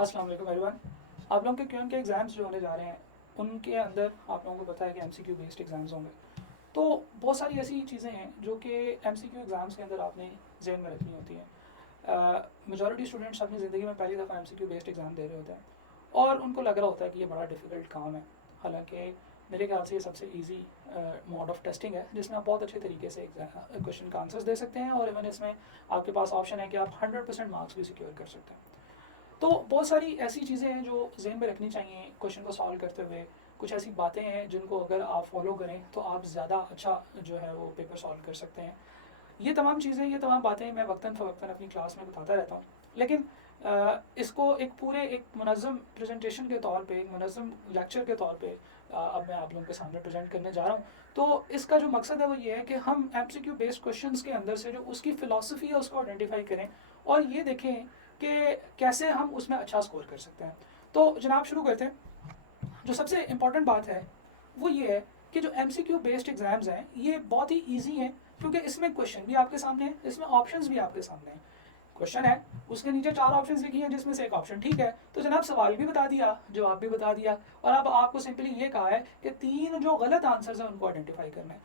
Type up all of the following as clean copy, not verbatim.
अस्सलाम वालेकुम एवरीवन। आप लोगों के क्यूएन के एग्ज़ाम्स जो होने जा रहे हैं उनके अंदर आप लोगों को पता है कि एमसीक्यू बेस्ड एग्ज़ाम्स होंगे। तो बहुत सारी ऐसी चीज़ें हैं जो कि एमसीक्यू एग्ज़ाम्स के अंदर आपने जहन में रखनी होती हैं। मेजॉरिटी स्टूडेंट्स अपनी ज़िंदगी में पहली दफ़ा एमसीक्यू बेस्ड एग्ज़ाम दे रहे होते हैं और उनको लग रहा होता है कि ये बड़ा डिफ़िकल्ट काम है। हालांकि मेरे ख्याल से ये सबसे ईजी मोड ऑफ टेस्टिंग है जिसमें आप बहुत अच्छे तरीके से क्वेश्चन का आंसर्स दे सकते हैं और इवन इसमें आपके पास ऑप्शन है कि आप 100% मार्क्स भी सिक्योर कर सकते हैं। तो बहुत सारी ऐसी चीज़ें हैं जो जहन में रखनी चाहिए क्वेश्चन को सॉल्व करते हुए। कुछ ऐसी बातें हैं जिनको अगर आप फॉलो करें तो आप ज़्यादा अच्छा जो है वो पेपर सॉल्व कर सकते हैं। ये तमाम चीज़ें, ये तमाम बातें मैं वक्तन फ़वक्तन अपनी क्लास में बताता रहता हूँ, लेकिन इसको एक पूरे एक मुनज़्ज़म प्रेजेंटेशन के तौर पे, एक मुनज़्ज़म लेक्चर के तौर पे अब मैं आप लोगों के सामने प्रेजेंट करने जा रहा हूँ। तो इसका जो मकसद है वो ये है कि हम एमसीक्यू बेस्ड क्वेश्चंस के अंदर से जो उसकी फ़िलासफ़ी है उसको आइडेंटिफाई करें और ये देखें कि कैसे हम उसमें अच्छा स्कोर कर सकते हैं। तो जनाब शुरू करते हैं। जो सबसे इम्पॉर्टेंट बात है वो ये है कि जो एमसीक्यू बेस्ड एग्ज़ाम्स हैं ये बहुत ही ईजी हैं क्योंकि इसमें क्वेश्चन भी आपके सामने है, इसमें ऑप्शंस भी आपके सामने हैं। क्वेश्चन है, उसके नीचे 4 ऑप्शंस लिखी हैं जिसमें से एक ऑप्शन ठीक है, तो जनाब सवाल भी बता दिया, जवाब भी बता दिया और अब आपको सिंपली ये कहा है कि 3 जो गलत आंसर्स हैं उनको आइडेंटिफाई करना है।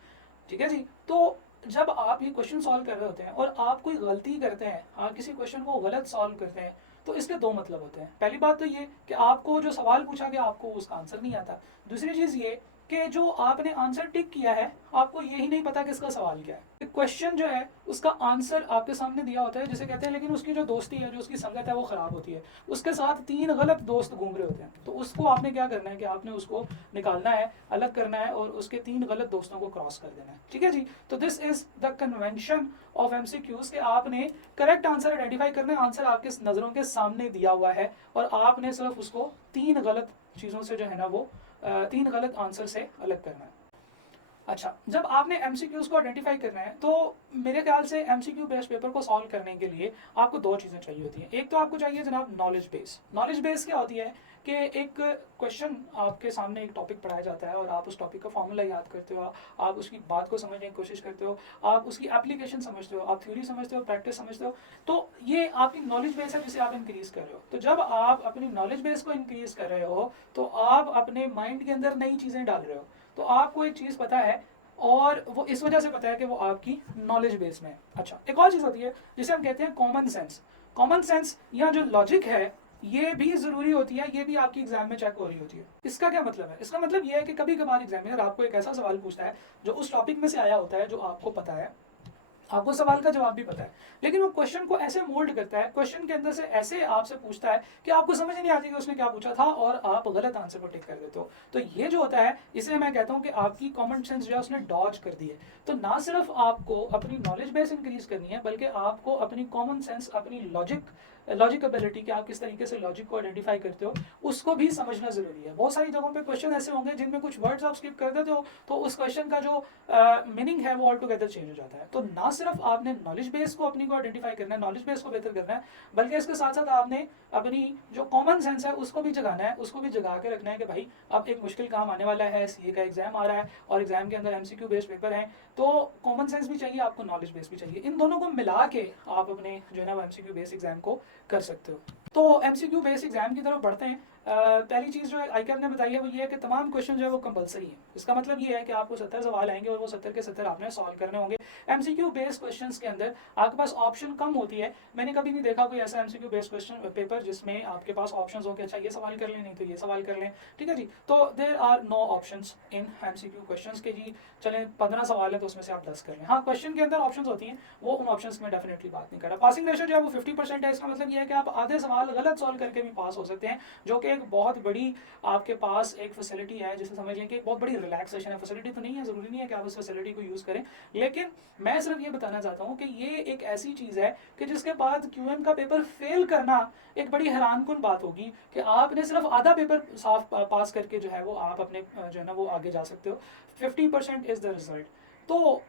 ठीक है जी। तो जब आप ये क्वेश्चन सॉल्व कर रहे होते हैं और आप कोई गलती करते हैं, आप किसी क्वेश्चन को गलत सॉल्व करते हैं, तो इसके दो मतलब होते हैं। पहली बात तो ये कि आपको जो सवाल पूछा गया आपको उसका आंसर नहीं आता। दूसरी चीज़ ये कि जो आपने आंसर टिक किया है आपको यही नहीं पता कि इसका सवाल क्या है। क्वेश्चन जो है उसका आंसर आपके सामने दिया होता है जिसे कहते हैं, लेकिन उसकी जो दोस्ती है, जो उसकी संगत है वो ख़राब होती है। उसके साथ 3 गलत दोस्त घूम रहे होते हैं, तो उसको आपने क्या करना है कि आपने उसको निकालना है, अलग करना है और उसके 3 गलत दोस्तों को क्रॉस कर देना है। ठीक है जी। तो this is the convention of MCQs कि आपने करेक्ट आंसर आइडेंटिफाई करना है। आंसर आपके नज़रों के सामने दिया हुआ है और आपने सिर्फ उसको 3 गलत चीज़ों से जो है ना वो 3 गलत आंसर से अलग करना है। अच्छा, जब आपने एमसीक्यूज को आइडेंटिफाई करना है तो मेरे ख्याल से एमसीक्यू बेस्ड पेपर को सॉल्व करने के लिए आपको 2 चीज़ें चाहिए होती हैं। एक तो आपको चाहिए जनाब नॉलेज बेस। नॉलेज बेस क्या होती है कि एक क्वेश्चन आपके सामने एक टॉपिक पढ़ाया जाता है और आप उस टॉपिक का फॉर्मूला याद करते हो, आप उसकी बात को समझने की कोशिश करते हो, आप उसकी एप्लीकेशन समझते हो, आप थ्योरी समझते हो, प्रैक्टिस समझते हो। तो ये आपकी नॉलेज बेस है जिसे आप इंक्रीज कर रहे हो। तो जब आप अपनी नॉलेज बेस को इंक्रीज कर रहे हो तो आप अपने माइंड के अंदर नई चीज़ें डाल रहे हो। तो आपको एक चीज़ पता है और वो इस वजह से पता है कि वो आपकी नॉलेज बेस में है। अच्छा, एक और चीज़ होती है जिसे हम कहते हैं कॉमन सेंस। कॉमन सेंस या जो लॉजिक है ये भी ज़रूरी होती है, ये भी आपकी एग्जाम में चेक हो रही होती है। इसका क्या मतलब है? इसका मतलब ये है कि कभी कभार एग्जामिनर आपको एक ऐसा सवाल पूछता है जो उस टॉपिक में से आया होता है, जो आपको पता है, आपको सवाल का जवाब भी पता है, लेकिन वो क्वेश्चन को ऐसे मोल्ड करता है, क्वेश्चन के अंदर से ऐसे आपसे पूछता है कि आपको समझ नहीं आती कि उसने क्या पूछा था और आप गलत आंसर को टिक कर देते हो। तो ये जो होता है इसे मैं कहता हूँ कि आपकी कॉमन सेंस जो है उसने डॉज कर दी है। तो ना सिर्फ आपको अपनी नॉलेज बेस इंक्रीज करनी है बल्कि आपको अपनी कॉमन सेंस, अपनी लॉजिकबिलिटी कि आप किस तरीके से लॉजिक को आइडेंटिफाई करते हो, उसको भी समझना जरूरी है। बहुत सारी जगहों पे क्वेश्चन ऐसे होंगे जिनमें कुछ वर्ड्स आप स्किप कर देते हो तो उस क्वेश्चन का जो मीनिंग है वो ऑल टुगेदर चेंज हो जाता है। तो ना सिर्फ आपने नॉलेज बेस को अपनी को आइडेंटिफाई करना है, नॉलेज बेस को बेहतर करना है, बल्कि इसके साथ साथ आपने अपनी जो कॉमन सेंस है उसको भी जगाना है, उसको भी जगा के रखना है कि भाई अब एक मुश्किल काम आने वाला है, सीए का एग्जाम आ रहा है और एग्जाम के अंदर एमसीक्यू बेस्ड पेपर है, तो कॉमन सेंस भी चाहिए आपको, नॉलेज बेस भी चाहिए। इन दोनों को मिला के आप अपने जो है ना एमसीक्यू बेस्ड एग्जाम को कर सकते हो। तो एमसीक्यू बेस्ड एग्जाम की तरफ बढ़ते हैं। पहली चीज़ जो आईकैप ने बताई है वो ये है कि तमाम क्वेश्चन जो है वो कंपलसरी है। इसका मतलब ये है कि आपको 70 सवाल आएंगे और वो 70 के 70 आपने सॉल्व करने होंगे। एमसीक्यू बेस्ड क्वेश्चंस के अंदर आपके पास ऑप्शन कम होती है। मैंने कभी नहीं देखा कोई ऐसा एमसीक्यू बेस्ड क्वेश्चन पेपर जिसमें आपके पास ऑप्शन हो कि अच्छा ये सवाल कर लें, नहीं तो ये सवाल कर लें। ठीक है जी। तो there are no option in MCQ question के जी। चलें 15 सवाल है तो उसमें से आप 10 कर लें। हाँ, क्वेश्चन के अंदर ऑप्शन होती हैं, वो उन ऑप्शन में डेफिनेटली बात नहीं कर रहा। पासिंग रेशो जो है वो 50% है। इसका मतलब ये है कि आप आधे सवाल गलत सॉल्व करके भी पास हो सकते हैं, जो कि एक बहुत बड़ी आपके पास एक फैसिलिटी है, जिसे समझ लें कि एक बहुत बड़ी रिलैक्सेशन है। फैसिलिटी तो नहीं है, ज़रूरी नहीं है कि आप उस फैसिलिटी को यूज़ करें, लेकिन मैं सिर्फ ये बताना चाहता हूँ कि ये एक ऐसी चीज़ है कि जिसके बाद क्यूएम का पेपर फेल करना एक बड़ी हैरानकुन बात होगी कि आपने सिर्फ आधा पेपर साफ पास करके जो है वो आप अपने जो है ना वो आगे जा सकते हो। 50% इज़ द रिजल्ट। तो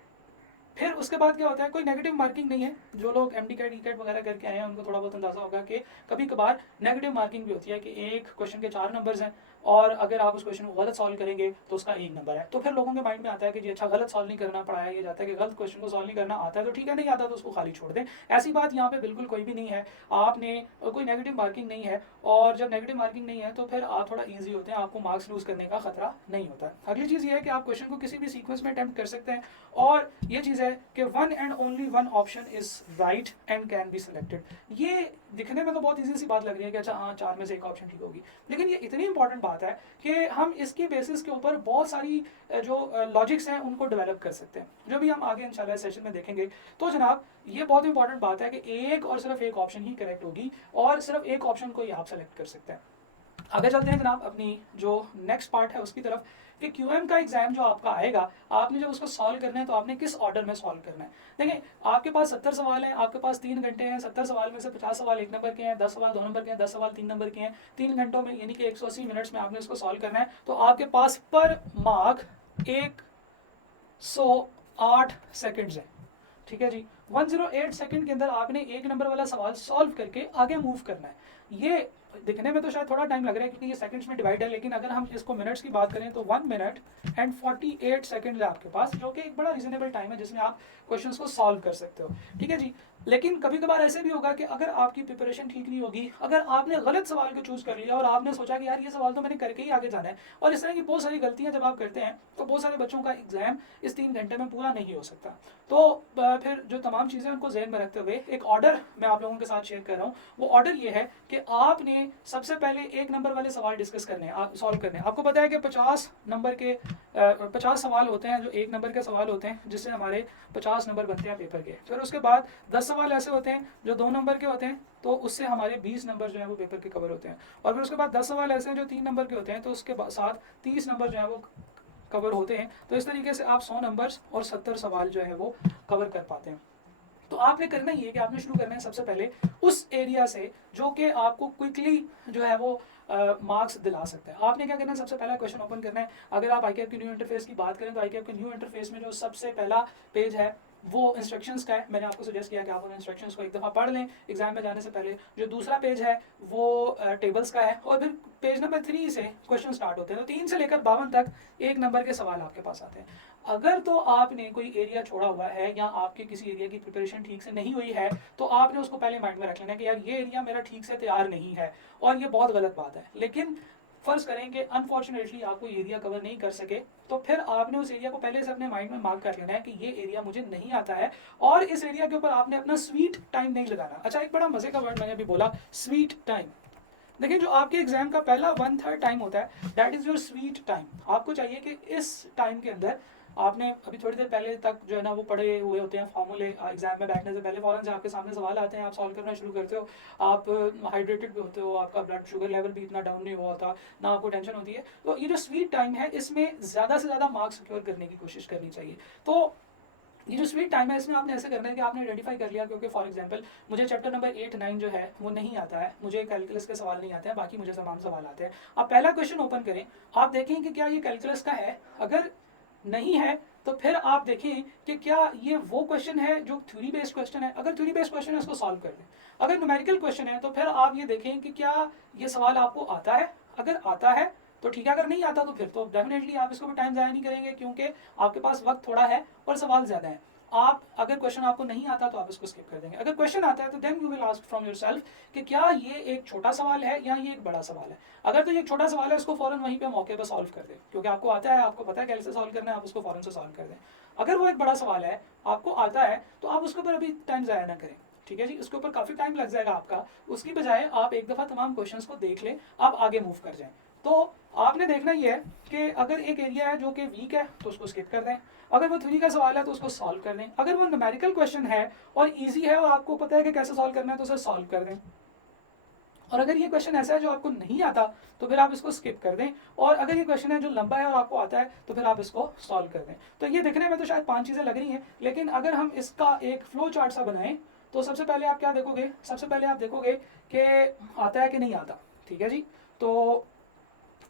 फिर उसके बाद क्या होता है, कोई नेगेटिव मार्किंग नहीं है। जो लोग एमडी कैट ई कैट वगैरह करके आए हैं उनको थोड़ा बहुत अंदाजा होगा कि कभी कभार नेगेटिव मार्किंग भी होती है कि एक क्वेश्चन के 4 नंबर्स हैं और अगर आप उस क्वेश्चन को गलत सॉल्व करेंगे तो उसका 1 नंबर है। तो फिर लोगों के माइंड में आता है कि जी अच्छा, गलत सॉल्व नहीं करना, पढ़ाया ये जाता है कि गलत क्वेश्चन को सॉल्व नहीं करना, आता है तो ठीक है, नहीं आता तो उसको खाली छोड़ दें। ऐसी बात यहाँ पे बिल्कुल कोई भी नहीं है। आपने कोई नेगेटिव मार्किंग नहीं है, और जब नेगेटिव मार्किंग नहीं है तो फिर आप थोड़ा ईजी होते हैं, आपको मार्क्स लूज करने का खतरा नहीं होता। अगली चीज़ ये है कि आप क्वेश्चन को किसी भी सीक्वेंस में अटेम्प्ट कर सकते हैं, और ये चीज़ है कि one and only one option is right and can be selected. ये दिखने में तो बहुत ईजी सी बात लग रही है कि अच्छा हाँ, 4 में से एक ऑप्शन ठीक होगी, लेकिन ये इतनी इंपॉर्टेंट बात है कि हम इसकी बेसिस के ऊपर बहुत सारी जो लॉजिक्स हैं उनको डेवलप कर सकते हैं, जो भी हम आगे इंशाल्लाह सेशन में देखेंगे। तो जनाब ये बहुत इंपॉर्टेंट बात है कि एक और सिर्फ एक ऑप्शन ही करेक्ट होगी, और सिर्फ एक ऑप्शन को ही आप सेलेक्ट कर सकते हैं। आगे चलते हैं जनाब अपनी जो नेक्स्ट पार्ट है उसकी तरफ, कि क्यूएम का एग्जाम जो आपका आएगा, आपने जब उसको सॉल्व करना है तो आपने किस ऑर्डर में सॉल्व करना है। देखिए, आपके पास 70 सवाल हैं, आपके पास 3 घंटे हैं। 70 सवाल में से 50 सवाल 1 नंबर के हैं, 10 सवाल 2 नंबर के हैं, 10 सवाल 3 नंबर के हैं। 3 घंटों में यानी कि 180 मिनट्स में आपने उसको सॉल्व करना है। तो आपके पास पर मार्क 108 सेकेंड्स है, ठीक है जी। 108 सेकंड के अंदर आपने 1 नंबर वाला सवाल सॉल्व करके आगे मूव करना है। ये दिखने में तो शायद थोड़ा टाइम लग रहा है क्योंकि ये सेकंड्स में डिवाइड है, लेकिन अगर हम इसको मिनट्स की बात करें तो 1 मिनट एंड 48 सेकंड है आपके पास, जो कि एक बड़ा रीजनेबल टाइम है जिसमें आप क्वेश्चंस को सॉल्व कर सकते हो, ठीक है जी। लेकिन कभी कभार ऐसे भी होगा कि अगर आपकी प्रिपरेशन ठीक नहीं होगी, अगर आपने गलत सवाल को चूज कर लिया और आपने सोचा कि यार ये सवाल तो मैंने करके ही आगे जाना है, और इस तरह की बहुत सारी गलतियां जब आप करते हैं तो बहुत सारे बच्चों का एग्जाम इस 3 घंटे में पूरा नहीं हो सकता। तो फिर जो तमाम चीज़ें उनको ज़हन में रखते हुए एक ऑर्डर मैं आप लोगों के साथ शेयर कर रहा हूँ। वो ऑर्डर ये है कि आपने सबसे पहले 1 नंबर वाले सवाल डिस्कस करने हैं, सॉल्व करने हैं। आपको पता है कि 50 नंबर के 50 सवाल होते हैं जो 1 नंबर के सवाल होते हैं, जिससे हमारे 50 नंबर बनते हैं पेपर के। फिर उसके बाद 10 सवाल ऐसे होते हैं जो 2 नंबर के होते हैं, तो उससे हमारे 20 नंबर जो है वो पेपर के कवर होते हैं। और फिर उसके बाद 10 सवाल ऐसे हैं जो 3 नंबर के होते हैं, तो उसके साथ 30 नंबर जो है वो कवर होते हैं। तो इस तरीके से आप 100 नंबर्स और 70 सवाल जो है वो कवर कर पाते हैं। तो आपने करना ही है कि आपने शुरू करना है सबसे पहले उस एरिया से जो कि आपको क्विकली जो है वो मार्क्स दिला सकता है। आपने क्या करना है, सबसे पहला क्वेश्चन ओपन करना है। अगर आप आईकेएफ के न्यू इंटरफेस की बात करें तो आईकेएफ के न्यू इंटरफेस में जो सबसे पहला पेज है वो इंस्ट्रक्शंस का है। मैंने आपको सजेस्ट किया कि आप उन इंस्ट्रक्शंस को एक दफ़ा पढ़ लें एग्जाम में जाने से पहले। जो दूसरा पेज है वो टेबल्स का है, और फिर पेज नंबर 3 से क्वेश्चन स्टार्ट होते हैं। तो 3 से लेकर 52 तक 1 नंबर के सवाल आपके पास आते हैं। अगर तो आपने कोई एरिया छोड़ा हुआ है या आपके किसी एरिया की प्रिपरेशन ठीक से नहीं हुई है, तो आपने उसको पहले माइंड में रख लेना कि यार ये एरिया मेरा ठीक से तैयार नहीं है, और ये बहुत गलत बात है। लेकिन फर्ज करें कि अनफॉर्चुनेटली आप कोई एरिया कवर नहीं कर सके, तो फिर आपने उस एरिया को पहले से अपने माइंड में मार्क कर लेना है कि ये एरिया मुझे नहीं आता है, और इस एरिया के ऊपर आपने अपना स्वीट टाइम नहीं लगाना। अच्छा, एक बड़ा मजे का वर्ड मैंने अभी बोला, स्वीट टाइम। देखिए, जो आपके एग्जाम का पहला 1/3 टाइम होता है, that is your sweet time. आपको चाहिए कि इस टाइम के अंदर आपने अभी थोड़ी देर पहले तक जो है ना वो पढ़े हुए होते हैं फॉर्मूले। एग्जाम में बैठने से पहले फ़ौरन से आपके सामने सवाल आते हैं, आप सॉल्व करना शुरू करते हो, आप हाइड्रेटेड भी होते हो, आपका ब्लड शुगर लेवल भी इतना डाउन नहीं हुआ होता, ना आपको टेंशन होती है। तो ये जो स्वीट टाइम है, इसमें ज़्यादा से ज़्यादा मार्क्स सिक्योर करने की कोशिश करनी चाहिए। तो ये जो स्वीट टाइम है, इसमें आपने ऐसे करना है कि आपने आइडेंटिफाई कर लिया क्योंकि फॉर एग्जांपल मुझे चैप्टर नंबर 8-9 जो है वो नहीं आता है, मुझे कैलकुलस के सवाल नहीं आते हैं, बाकी मुझे तमाम सवाल आते हैं। आप पहला क्वेश्चन ओपन करें, आप देखें कि क्या ये कैलकुलस का है। अगर नहीं है तो फिर आप देखें कि क्या ये वो क्वेश्चन है जो थ्योरी बेस्ड क्वेश्चन है। अगर थ्योरी बेस्ड क्वेश्चन है उसको सॉल्व कर दें। अगर न्यूमेरिकल क्वेश्चन है तो फिर आप ये देखें कि क्या ये सवाल आपको आता है। अगर आता है तो ठीक है, अगर नहीं आता तो फिर तो डेफिनेटली आप इसको भी टाइम ज़ाया नहीं करेंगे, क्योंकि आपके पास वक्त थोड़ा है और सवाल ज़्यादा है। आप अगर क्वेश्चन आपको नहीं आता तो आप इसको स्किप कर देंगे। अगर क्वेश्चन आता है तो then you will ask from yourself कि क्या ये एक छोटा सवाल है या ये एक बड़ा सवाल है। अगर तो ये एक छोटा सवाल है, उसको फौरन वहीं पे मौके पर सॉल्व कर दें, क्योंकि आपको आता है, आपको पता है कैसे सॉल्व करना है, आप उसको फौरन से सॉल्व कर दें। अगर वो एक बड़ा सवाल है, आपको आता है, तो आप उसके ऊपर अभी टाइम ज़ाया ना करें, ठीक है जी। उसके ऊपर काफ़ी टाइम लग जाएगा आपका, उसकी बजाय आप एक दफ़ा तमाम क्वेश्चंस को देख लें, आप आगे मूव कर जाएं। तो आपने देखना ये है कि अगर एक एरिया है जो कि वीक है तो उसको स्किप कर दें। अगर वो थ्योरी का सवाल है तो उसको सॉल्व कर दें। अगर वो न्यूमेरिकल क्वेश्चन है और इजी है और आपको पता है कि कैसे सॉल्व करना है तो उसे सॉल्व कर दें। और अगर ये क्वेश्चन ऐसा है जो आपको नहीं आता तो फिर आप इसको स्किप कर दें। और अगर ये क्वेश्चन है जो लंबा है और आपको आता है तो फिर आप इसको सॉल्व कर दें। तो ये देखने में तो शायद 5 चीज़ें लग रही हैं, लेकिन अगर हम इसका एक फ्लो चार्ट सा बनाएं तो सबसे पहले आप क्या देखोगे, सबसे पहले आप देखोगे कि आता है कि नहीं आता, ठीक है जी। तो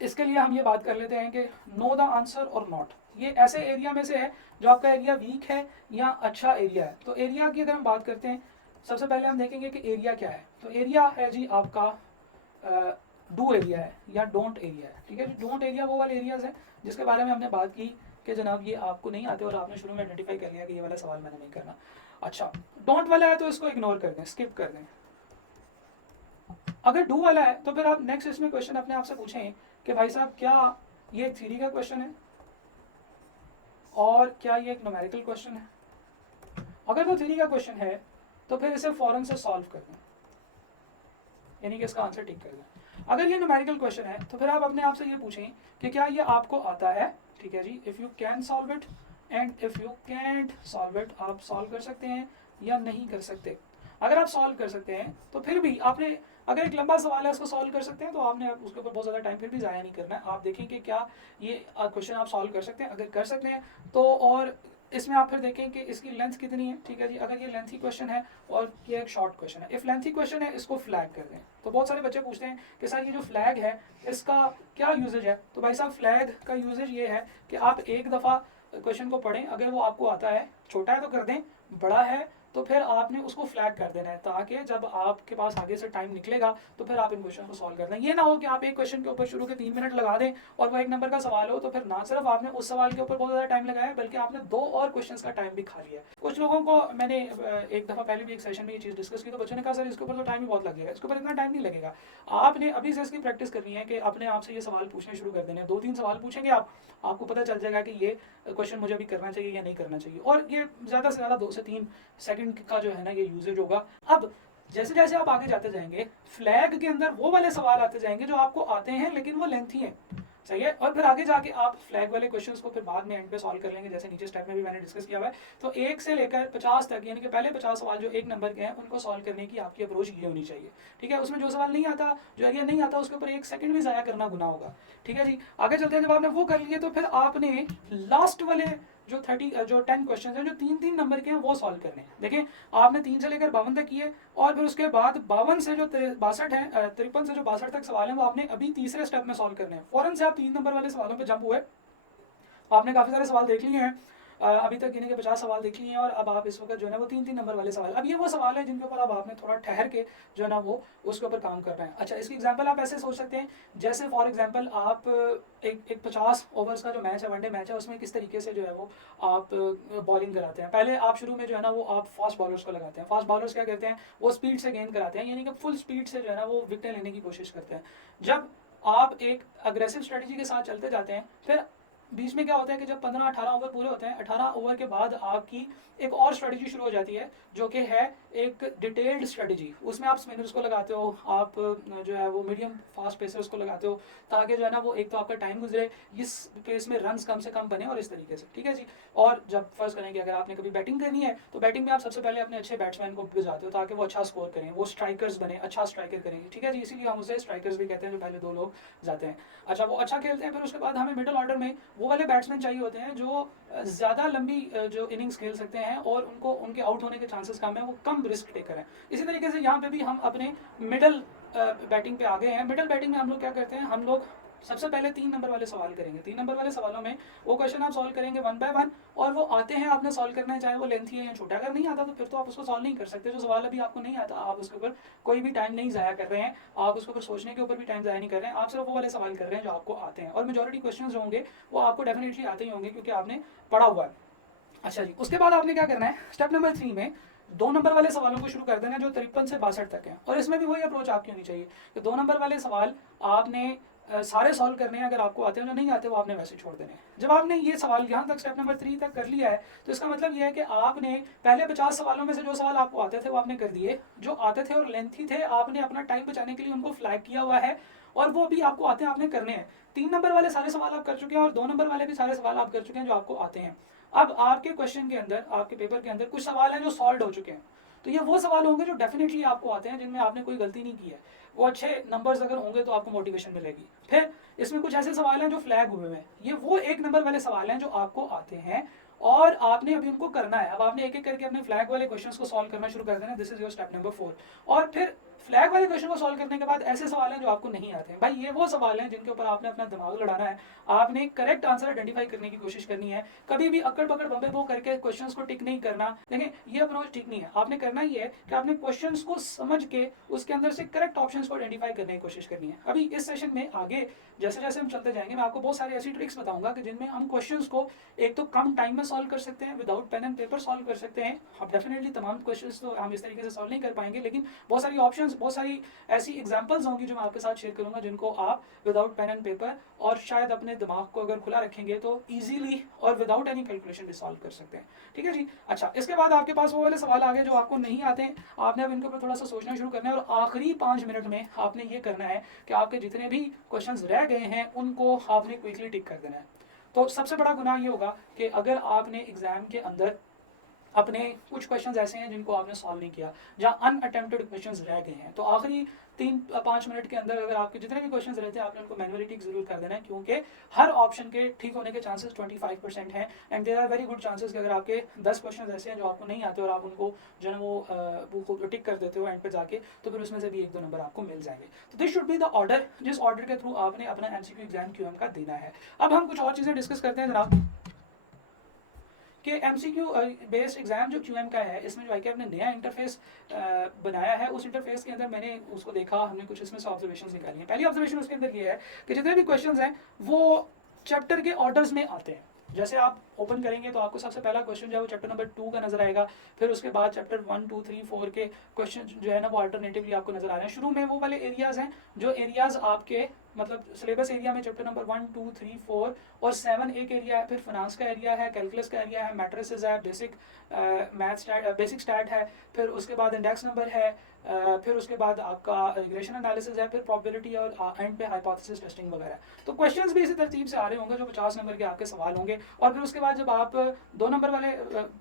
इसके लिए हम ये बात कर लेते हैं कि नो द आंसर और नॉट। ये ऐसे एरिया में से है जो आपका एरिया वीक है या अच्छा एरिया है। तो एरिया की अगर हम बात करते हैं, सबसे पहले हम देखेंगे कि एरिया क्या है। तो एरिया है जी आपका डू एरिया है या डोंट एरिया है। ठीक है, डोंट एरिया वो वाले एरियाज हैं जिसके बारे में हमने बात की कि जनाब ये आपको नहीं आते और आपने शुरू में आइडेंटिफाई कर लिया कि ये वाला सवाल मैंने नहीं करना। अच्छा, डोंट वाला है तो इसको इग्नोर कर दें, स्किप कर दें। अगर डू वाला है तो फिर आप नेक्स्ट इसमें क्वेश्चन अपने आप से पूछें कि भाई साहब क्या ये एक थ्योरी का क्वेश्चन है और क्या ये एक न्यूमेरिकल क्वेश्चन है। अगर वो थ्योरी का क्वेश्चन है तो फिर इसे फौरन से सॉल्व कर दें, यानी कि इसका आंसर टिक कर दें। अगर ये न्यूमेरिकल क्वेश्चन है तो फिर आप अपने आप से ये पूछें कि क्या ये आपको आता है। ठीक है जी, if you can solve it and if you can't solve it, आप सॉल्व कर सकते हैं या नहीं कर सकते। अगर आप सॉल्व कर सकते हैं तो फिर भी आपने, अगर एक लंबा सवाल है उसको सॉल्व कर सकते हैं तो आपने उसके ऊपर बहुत ज़्यादा टाइम फिर भी ज़ाया नहीं करना है। आप देखें कि क्या ये क्वेश्चन आप सॉल्व कर सकते हैं। अगर कर सकते हैं तो, और इसमें आप फिर देखें कि इसकी लेंथ कितनी है। ठीक है जी, अगर ये लेंथी क्वेश्चन है और ये एक शॉर्ट क्वेश्चन है, इफ़ लेंथी क्वेश्चन है इसको फ्लैग कर दें। तो बहुत सारे बच्चे पूछते हैं कि सर ये जो फ्लैग है इसका क्या यूजेज है। तो भाई साहब फ्लैग का यूजेज ये है कि आप एक दफ़ा क्वेश्चन को पढ़ें, अगर वो आपको आता है, छोटा है तो कर दें, बड़ा है तो फिर आपने उसको फ्लैग कर देना है ताकि जब आपके पास आगे से टाइम निकलेगा तो फिर आप इन क्वेश्चन को सॉल्व कर दें। ये ना हो कि आप एक क्वेश्चन के ऊपर शुरू के 3 मिनट लगा दें और वो एक नंबर का सवाल हो तो फिर ना सिर्फ आपने उस सवाल के ऊपर बहुत ज़्यादा टाइम लगाया बल्कि आपने 2 और क्वेश्चन का टाइम भी खा लिया है। कुछ लोगों को मैंने एक दफ़ा पहले भी एक सेशन में ये चीज़ डिस्कस की तो बच्चों ने कहा सर इसके ऊपर तो टाइम ही बहुत लगेगा। इसके ऊपर इतना टाइम नहीं लगेगा, आपने अभी से इसकी प्रैक्टिस करनी है कि अपने आप से ये सवाल पूछने शुरू कर देने। 2-3 सवाल पूछेंगे आपको पता चल जाएगा कि ये क्वेश्चन मुझे अभी करना चाहिए या नहीं करना चाहिए, और ये ज़्यादा से ज़्यादा 2 से 3 सेकंड का जो है ना ये यूजेज होगा। अब जैसे जैसे आप आगे जाते जाएंगे फ्लैग के अंदर वो वाले सवाल आते जाएंगे जो आपको आते हैं लेकिन वो लेंथी हैं, सही है। और फिर आगे जाके आप फ्लैग वाले क्वेश्चंस को फिर बाद में एंड पे सॉल्व कर लेंगे, जैसे नीचे स्टेप में भी मैंने डिस्कस किया हुआ है। तो 1 से लेकर 50 तक, यानी कि पहले 50 सवाल जो 1 नंबर के हैं उनको सॉल्व करने की आपकी अप्रोच ये होनी चाहिए। ठीक है, उसमें जो सवाल नहीं आता, जो एरिया नहीं आता, उसके ऊपर 1 सेकंड भी ज़ाया करना गुनाह होगा। ठीक है जी, आगे चलते हैं। जब आपने वो कर लिए तो फिर आपने लास्ट वाले जो 10 क्वेश्चन हैं जो 3-3 नंबर के हैं वो सॉल्व करने हैं। देखें, आपने 3 से लेकर 52 तक किए और फिर उसके बाद 52 से जो 62 है, 53 से जो 62 तक सवाल हैं वो आपने अभी तीसरे स्टेप में सॉल्व करने हैं। फौरन से आप 3 नंबर वाले सवालों पे जंप हुए, आपने काफ़ी सारे सवाल देख लिए हैं अभी तक, गिने के 50 सवाल देख लिए हैं और अब आप इस वक्त जो है ना वो 3-3 नंबर वाले सवाल, अब ये वो सवाल है जिनके ऊपर अब आपने थोड़ा ठहर के जो है ना वो उसके ऊपर काम कर रहे हैं। अच्छा, इसकी एग्जांपल आप ऐसे सोच सकते हैं जैसे फॉर एग्जांपल आप एक 50 ओवर्स का जो मैच है, वनडे मैच है, उसमें किस तरीके से जो है वो आप बॉलिंग कराते हैं। पहले आप शुरू में जो है ना वो आप फास्ट बॉलर्स को लगाते हैं। फास्ट बॉलर्स क्या करते हैं, वो स्पीड से गेंद कराते हैं, यानी कि फुल स्पीड से जो है ना वो विकेटें लेने की कोशिश करते हैं। जब आप एक अग्रेसिव स्ट्रेटजी के साथ चलते जाते हैं फिर बीच में क्या होता है कि जब 15-18 ओवर पूरे होते हैं, 18 ओवर के बाद आपकी एक और स्ट्रेटजी शुरू हो जाती है जो कि है एक डिटेल्ड स्ट्रेटजी। उसमें आप स्पिनर्स को लगाते हो, आप जो है वो मीडियम फास्ट पेसर्स को लगाते हो ताकि जो है ना वो एक तो आपका टाइम गुजरे, इस पेस में रन्स कम से कम बने और इस तरीके से। ठीक है जी, और जब फर्ज करें कि अगर आपने कभी बैटिंग करनी है तो बैटिंग में आप सबसे पहले अपने अच्छे बैट्समैन को भिजाते हो ताकि वो अच्छा स्कोर करें, वो स्ट्राइकर्स बने, अच्छा स्ट्राइकर करेंगे। ठीक है जी, इसीलिए हम उसे स्ट्राइकर्स भी कहते हैं जो पहले 2 लोग जाते हैं। अच्छा, वो अच्छा खेलते हैं, फिर उसके बाद हमें मिडिल ऑर्डर में वो वाले बैट्समैन चाहिए होते हैं जो ज़्यादा लंबी जो इनिंग्स खेल सकते हैं और उनको उनके आउट होने के चांसेस कम है, वो कम रिस्क टेकर हैं। इसी तरीके से यहाँ पे भी हम अपने मिडल बैटिंग पे आ गए हैं। मिडल बैटिंग में हम लोग क्या करते हैं, हम लोग सबसे पहले 3 नंबर वाले सवाल करेंगे। 3 नंबर वाले सवालों में वो क्वेश्चन आप सॉल्व करेंगे 1 बाय 1 और वो आते हैं आपने सॉल्व करना है, चाहे वो लेंथी है या छोटा। अगर नहीं आता तो फिर तो आप उसको सॉल्व नहीं कर सकते। जो सवाल अभी आपको नहीं आता आप उसके ऊपर कोई भी टाइम नहीं ज़ाया कर रहे हैं, आप उसके ऊपर सोचने के ऊपर भी टाइम ज़ाया नहीं कर रहे हैं, आप सिर्फ वो वाले सवाल कर रहे हैं जो आपको आते हैं। और मेजॉरिटी क्वेश्चन जो होंगे वो आपको डेफिनेटली आते ही होंगे क्योंकि आपने पढ़ा हुआ है। अच्छा जी, उसके बाद आपने क्या करना है, स्टेप नंबर 3 में 2 नंबर वाले सवालों को शुरू कर देना जो 53 से 62 तक है। और इसमें भी वही अप्रोच आपकी होनी चाहिए कि 2 नंबर वाले सवाल आपने सारे सॉल्व करने हैं, अगर आपको आते हैं, जो नहीं आते वो आपने वैसे छोड़ देने हैं। जब आपने ये सवाल यहाँ तक स्टेप नंबर 3 तक कर लिया है तो इसका मतलब ये है कि आपने पहले 50 सवालों में से जो सवाल आपको आते थे वो आपने कर दिए, जो आते थे और लेंथी थे आपने अपना टाइम बचाने के लिए उनको फ्लैग किया हुआ है और वो भी आपको आते हैं, आपने करने हैं। 3 नंबर वाले सारे सवाल आप कर चुके हैं और 2 नंबर वाले भी सारे सवाल आप कर चुके हैं जो आपको आते हैं। अब आपके क्वेश्चन के अंदर, आपके पेपर के अंदर कुछ सवाल हैं जो सॉल्व हो चुके हैं, तो ये वो सवाल होंगे जो डेफिनेटली आपको आते हैं, जिनमें आपने कोई गलती नहीं की है। वो अच्छे नंबर्स अगर होंगे तो आपको मोटिवेशन मिलेगी। फिर इसमें कुछ ऐसे सवाल हैं जो फ्लैग हुए हैं, ये वो 1 नंबर वाले सवाल हैं जो आपको आते हैं और आपने अभी उनको करना है। अब आपने एक एक करके अपने फ्लैग वाले क्वेश्चंस को सॉल्व करना शुरू कर देना। This is your step number 4। और फिर फ्लैग वाले क्वेश्चन को सॉल्व करने के बाद ऐसे सवाल हैं जो आपको नहीं आते हैं। भाई ये वो सवाल हैं जिनके ऊपर आपने अपना दिमाग लड़ाना है, आपने करेक्ट आंसर आइडेंटिफाई करने की कोशिश करनी है। कभी भी अकड़ पकड़ बम्बे बो करके क्वेश्चंस को टिक नहीं करना। देखिए ये अप्रोच ठीक नहीं है। आपने करना ये है कि आपने क्वेश्चंस को समझ के उसके अंदर से करेक्ट ऑप्शंस को आइडेंटिफाई करने की कोशिश करनी है। अभी इस सेशन में आगे जैसे जैसे हम चलते जाएंगे मैं आपको बहुत सारी ऐसी ट्रिक्स बताऊंगा कि जिनमें हम क्वेश्चंस को एक तो कम टाइम में सॉल्व कर सकते हैं, without pen and paper solve कर सकते हैं। अब डेफिनेटली तमाम क्वेश्चंस तो हम इस तरीके से सॉल्व नहीं कर पाएंगे, लेकिन बहुत सारी ऑप्शंस, बहुत सारी ऐसी एग्जांपल्स होंगी जो मैं आपके साथ शेयर करूंगा जिनको आप विदाउट पेन एंड पेपर और शायद अपने दिमाग को अगर खुला रखेंगे तो इजीली और विदाउट एनी कैलकुलेशन भी सॉल्व कर सकते हैं। ठीक है जी। अच्छा, इसके बाद आपके पास वो वाले सवाल आ गए जो आपको नहीं आते हैं, आपने अब इनके ऊपर थोड़ा सा सोचना शुरू करना है और आखिरी 5 मिनट में आपने ये करना है कि आपके जितने भी क्वेश्चंस रह गए हैं उनको आपने क्विकली टिक कर देना है। तो सबसे बड़ा गुनाह ये होगा कि अगर आपने एग्जाम के अंदर अपने कुछ क्वेश्चंस ऐसे हैं जिनको आपने सॉल्व नहीं किया, जहाँ अनअटेम्प्टेड क्वेश्चंस रह गए हैं, तो आखिरी 3-5 मिनट के अंदर अगर आपके जितने भी क्वेश्चंस रहते हैं आपने उनको मैनुअली टिक जरूर कर देना है, क्योंकि हर ऑप्शन के ठीक होने के चांसेस 25% हैं and there are very good chances कि अगर आपके 10 क्वेश्चंस ऐसे हैं जो आपको नहीं आते और आप उनको जो है वो टिक कर देते हो एंड पे जाके, तो फिर उसमें से भी 1-2 नंबर आपको मिल जाएंगे। तो this should be the order जिस ऑर्डर के थ्रू आपने अपना MCQ एग्जाम QM का देना है। अब हम कुछ और चीज़ें डिस्कस करते हैं जनाब कि MCQ बेस्ड एग्जाम जो QM का है, इसमें जो ICAP ने नया इंटरफेस बनाया है, उस इंटरफेस के अंदर मैंने उसको देखा, हमने कुछ इसमें से ऑब्जर्वेशंस निकाली हैं। पहली ऑब्जर्वेशन उसके अंदर ये है कि जितने भी क्वेश्चंस हैं वो चैप्टर के ऑर्डर्स में आते हैं। जैसे आप ओपन करेंगे तो आपको सबसे पहला क्वेश्चन जो है वो चैप्टर नंबर 2 का नजर आएगा, फिर उसके बाद चैप्टर 1, 2, 3, 4 के क्वेश्चन जो है ना वो अल्टरनेटिवली आपको नजर आ रहे हैं। शुरू में वो वाले एरियाज हैं जो एरियाज आपके मतलब सिलेबस एरिया में चैप्टर नंबर 1, 2, 3, 4 और 7 एक एरिया है, फिर फाइनेंस का एरिया है, कैलकुलस का एरिया है, मैट्रिसेस है, basic math stat, basic stat है, फिर उसके बाद इंडेक्स नंबर है, फिर उसके बाद आपका रिग्रेशन एनालिसिस है, फिर प्रोबेबिलिटी और एंड पे हाइपोथेसिस टेस्टिंग वगैरह। तो क्वेश्चंस भी इसी तरतीब से आ रहे होंगे जो 50 नंबर के आपके सवाल होंगे। और फिर उसके बाद जब आप 2 नंबर वाले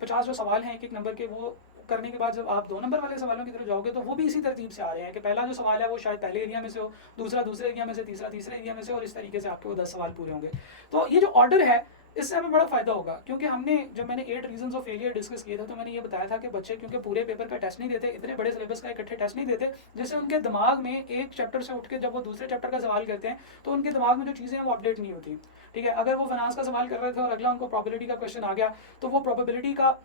50 जो सवाल हैं एक नंबर के, वो करने के बाद जब आप 2 नंबर वाले सवालों की तरफ जाओगे तो वो भी इसी तरतीब से आ रहे हैं कि पहला जो सवाल है वो शायद पहले एरिया में से हो, दूसरा दूसरे एरिया में से, तीसरा तीसरे एरिया में से, और इस तरीके से आपके वो 10 सवाल पूरे होंगे। तो ये जो ऑर्डर है इससे हमें बड़ा फायदा होगा, क्योंकि हमने जब मैंने 8 रीजंस ऑफ फेलियर डिस्कस किया था तो मैंने ये बताया था कि बच्चे क्योंकि पूरे पेपर का टेस्ट नहीं देते, इतने बड़े सिलेबस का इकट्ठे टेस्ट नहीं देते, जिससे उनके दिमाग में एक चैप्टर से उठ के जब वो दूसरे चैप्टर का सवाल करते हैं तो उनके दिमाग में जो चीज़ें हैं वो अपडेट नहीं होती। ठीक है, अगर वो फाइनेंस का सवाल कर रहे थे और अगला उनको प्रोबेबिलिटी का क्वेश्चन आ गया तो वो प्रोबेबिलिटी का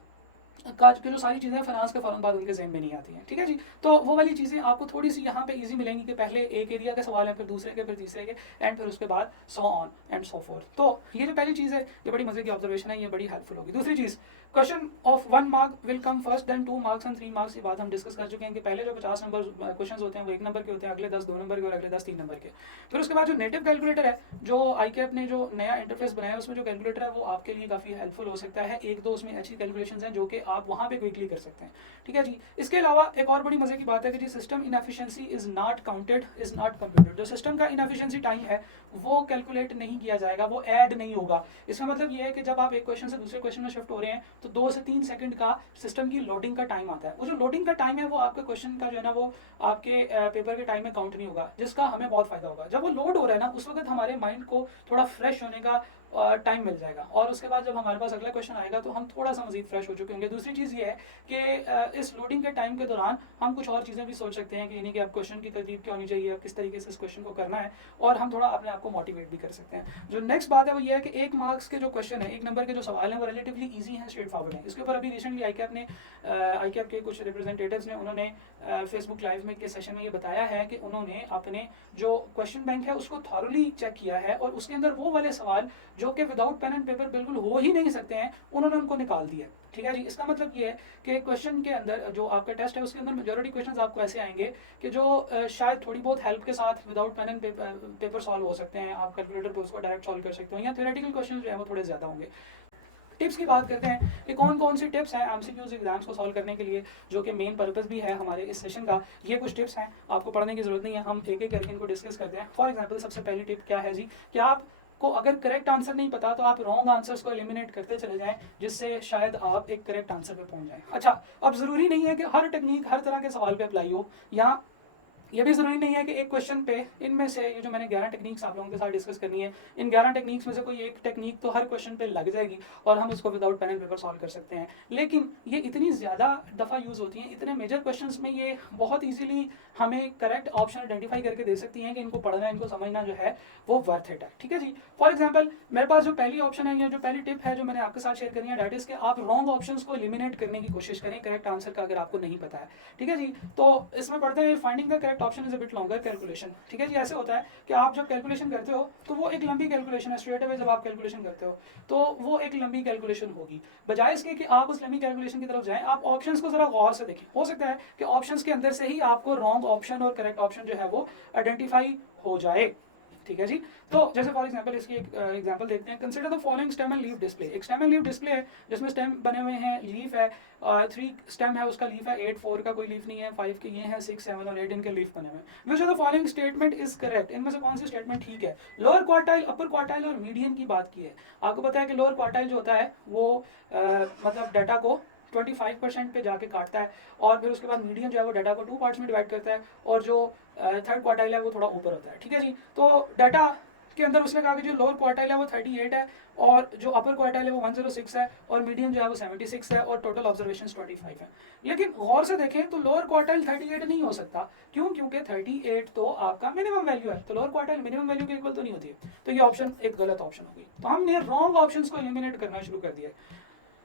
जो सारी चीज़ें फाइनेंस के फ़ौरन बाद उनके ज़हन में नहीं आती हैं। ठीक है जी। तो वो वाली चीज़ें आपको थोड़ी सी यहाँ पे इजी मिलेंगी कि पहले एक एरिया के सवाल हैं, फिर दूसरे के, फिर तीसरे के, एंड फिर उसके बाद so on and so fourth. तो ये जो पहली चीज़ है ये बड़ी मजे की ऑब्जर्वेशन है, ये बड़ी हेल्पफुल होगी। दूसरी चीज़, question of 1 mark will come first, then 2 marks and 3 marks. ये बात हम डिस्कस कर चुके हैं कि पहले जो 50 नंबर क्वेश्चन होते हैं वो 1 नंबर के होते हैं, अगले 10 2 नंबर के और अगले 10 3 नंबर के। फिर उसके बाद जो नेटिव कैलकुलेटर है, जो ICAP ने जो नया इंटरफेस बनाया है उसमें जो कैलकुलेटर है वो आपके लिए काफ़ी हेल्पफुल हो सकता है। 1-2 उसमें अच्छी कैलकुलेशन हैं जो कि आप वहाँ पे क्विकली कर सकते हैं। ठीक है जी। इसके अलावा एक और बड़ी मजे की बात है कि जी system inefficiency is not counted, is not computed. जो सिस्टम का इनएफिशिएंसी टाइम है वो कैलकुलेट नहीं किया जाएगा, वो ऐड नहीं होगा। इसका मतलब ये है कि जब आप एक क्वेश्चन से दूसरे क्वेश्चन में शिफ्ट हो रहे हैं तो 2 से 3 सेकंड का सिस्टम की लोडिंग का टाइम आता है। वो जो लोडिंग का टाइम है वो आपके क्वेश्चन का जो है ना वो आपके पेपर के टाइम में काउंट नहीं होगा, जिसका हमें बहुत फायदा होगा। जब वो लोड हो रहा है ना उस वक्त हमारे माइंड को थोड़ा फ्रेश होने का टाइम मिल जाएगा, और उसके बाद जब हमारे पास अगला क्वेश्चन आएगा तो हम थोड़ा सा मजीद फ्रेश हो चुके होंगे। दूसरी चीज़ ये है कि इस लोडिंग के टाइम के दौरान हम कुछ और चीज़ें भी सोच सकते हैं कि यानी कि आप क्वेश्चन की तरतीब क्या होनी चाहिए, किस तरीके से इस क्वेश्चन को करना है, और हम थोड़ा अपने आप को मोटिवेट भी कर सकते हैं। जो नेक्स्ट बात है वो ये है कि 1 मार्क्स के जो क्वेश्चन है, 1 नंबर के जो सवाल हैं वो रिलेटिवली ईजी हैं, स्ट्रेट फॉरवर्ड हैं। इसके ऊपर अभी रिसेंटली ICAP के कुछ रिप्रेजेंटेटिव्स ने उन्होंने फेसबुक लाइव में के सेशन में ये बताया है कि उन्होंने अपने जो क्वेश्चन बैंक है उसको थॉरली चेक किया है और उसके अंदर वो वाले सवाल जो कि विदाउट पेन एंड पेपर बिल्कुल हो ही नहीं सकते हैं उन्होंने उनको निकाल दिया। ठीक है जी। इसका मतलब ये है कि क्वेश्चन के अंदर जो आपका टेस्ट है उसके अंदर मेजॉरिटी क्वेश्चंस आपको ऐसे आएंगे कि जो शायद थोड़ी बहुत हेल्प के साथ without pen and paper solve हो सकते हैं, आप कैलकुलेटर पर उसको डायरेक्ट सॉल्व कर सकते हो, या थ्योरेटिकल क्वेश्चन जो है वो थोड़े ज़्यादा होंगे। टिप्स की बात करते हैं कि कौन कौन सी टिप्स हैं MCQs एग्जाम्स को सॉल्व करने के लिए, जो कि मेन पर्पस भी है हमारे इस सेशन का। ये कुछ टिप्स हैं, आपको पढ़ने की जरूरत नहीं है, हम एक एक करके इनको डिस्कस करते हैं। फॉर एग्जाम्पल सबसे पहली टिप क्या है जी कि आप को अगर करेक्ट आंसर नहीं पता तो आप रॉन्ग आंसर्स को एलिमिनेट करते चले जाएं, जिससे शायद आप एक करेक्ट आंसर पे पहुंच जाएं। अच्छा, अब ज़रूरी नहीं है कि हर टेक्निक हर तरह के सवाल पे अप्लाई हो, या ये भी ज़रूरी नहीं है कि एक क्वेश्चन पे इनमें से ये जो मैंने 11 टेक्निक्स आप लोगों के साथ डिस्कस करनी है, इन 11 टेक्निक्स में से कोई एक टेक्निक तो हर क्वेश्चन पे लग जाएगी और हम उसको without pen and paper solve कर सकते हैं। लेकिन ये इतनी ज़्यादा दफ़ा यूज़ होती हैं, इतने मेजर क्वेश्चंस में ये बहुत ईजिली हमें करेक्ट ऑप्शन आइडेंटिफाई करके दे सकती हैं कि इनको पढ़ना, इनको समझना जो है वो वर्थ इट है। ठीक है जी। फॉर एग्जाम्पल मेरे पास जो पहली ऑप्शन है या जो पहली टिप है जो मैंने आपके साथ शेयर करनी है, डैट इज़ कि आप रॉन्ग ऑप्शन को एलिमिनेट करने की कोशिश करें करेक्ट आंसर का, अगर आपको नहीं पता है। ठीक है जी। तो इसमें पढ़ते हैं finding the correct option is a bit longer calculation. ठीक है जी। ऐसे होता है कि आप जब कैलकुलेशन करते हो तो वो एक लंबी कैलकुलेशन है, स्ट्रेट अवे जब आप कैलकुलेशन करते हो तो वो एक लंबी कैलकुलेशन होगी। बजाय इसके कि आप उस लंबी कैलकुलेशन की तरफ जाएं, आप ऑप्शंस को जरा गौर से देखें। हो सकता है कि ऑप्शंस के अंदर से ही आपको रॉन्ग ऑप्शन और करेक्ट ऑप्शन जो है वो आइडेंटिफाई हो जाए। ठीक है जी। तो जैसे फॉर एग्जांपल इसकी एक एग्जांपल देखते हैं। Consider the following stem and leaf display. एक स्टेम एंड लीफ डिस्प्ले है जिसमें स्टेम बने हुए हैं, लीफ है, 3 स्टेम है, उसका लीफ है 8, 4 का कोई लीफ नहीं है, 5 के ये हैं, 6, 7 और 8 इनके लीफ बने हुए हैं। Which of the following statement is correct. इनमें से कौन सी स्टेटमेंट ठीक है। लोअर क्वार्टाइल, अपर क्वार्टाइल और मीडियन की बात की है। आपको पता है कि लोअर क्वार्टाइल जो होता है वो मतलब डाटा को 25% पे जाके काटता है और फिर उसके बाद मीडियन जो है वो डाटा को 2 पार्ट्स में डिवाइड करता है और जो थर्ड क्वार्टाइल है वो थोड़ा ऊपर होता है। ठीक है जी। तो डाटा के अंदर उसने कहा कि जो लोअर क्वार्टाइल है वो 38 है और जो अपर क्वार्टाइल है वो 106 है और मीडियन जो है वो 76 है और टोटल ऑब्जर्वेशन 25 है। लेकिन गौर से देखें तो लोअर क्वार्टाइल 38 नहीं हो सकता। क्यों? क्योंकि 38 तो आपका मिनिमम वैल्यू है, तो लोअर क्वार्टाइल मिनिमम वैल्यू के इक्वल तो नहीं होती है। तो ये ऑप्शन एक गलत ऑप्शन होगी। तो हमने रॉन्ग ऑप्शंस को एलिमिनेट करना शुरू कर दिया है।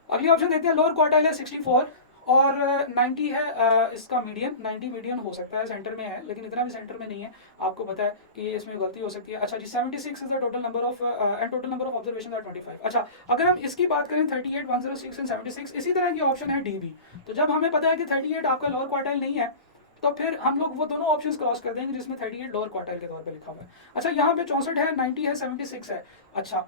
अगली ऑप्शन देखते हैं। लोअर क्वार्टाइल है 64 और 90 है इसका मीडियन। 90 मीडियन हो सकता है, सेंटर में है लेकिन इतना भी सेंटर में नहीं है। आपको पता है कि इसमें गलती हो सकती है। अच्छा जी। 76 is the total number of and total number of observation are 25। अच्छा, अगर हम इसकी बात करें 38, 106 एंड 76, इसी तरह की ऑप्शन है डी बी। तो जब हमें पता है कि 38 आपका लोअर क्वार्टाइल नहीं है तो फिर हम लोग वो दोनों ऑप्शंस क्रॉस कर देंगे जिसमें 38 लोअर क्वार्टाइल के तौर पे लिखा हुआ है। अच्छा, यहाँ पे 64 है, 90 है, 76 है। अच्छा,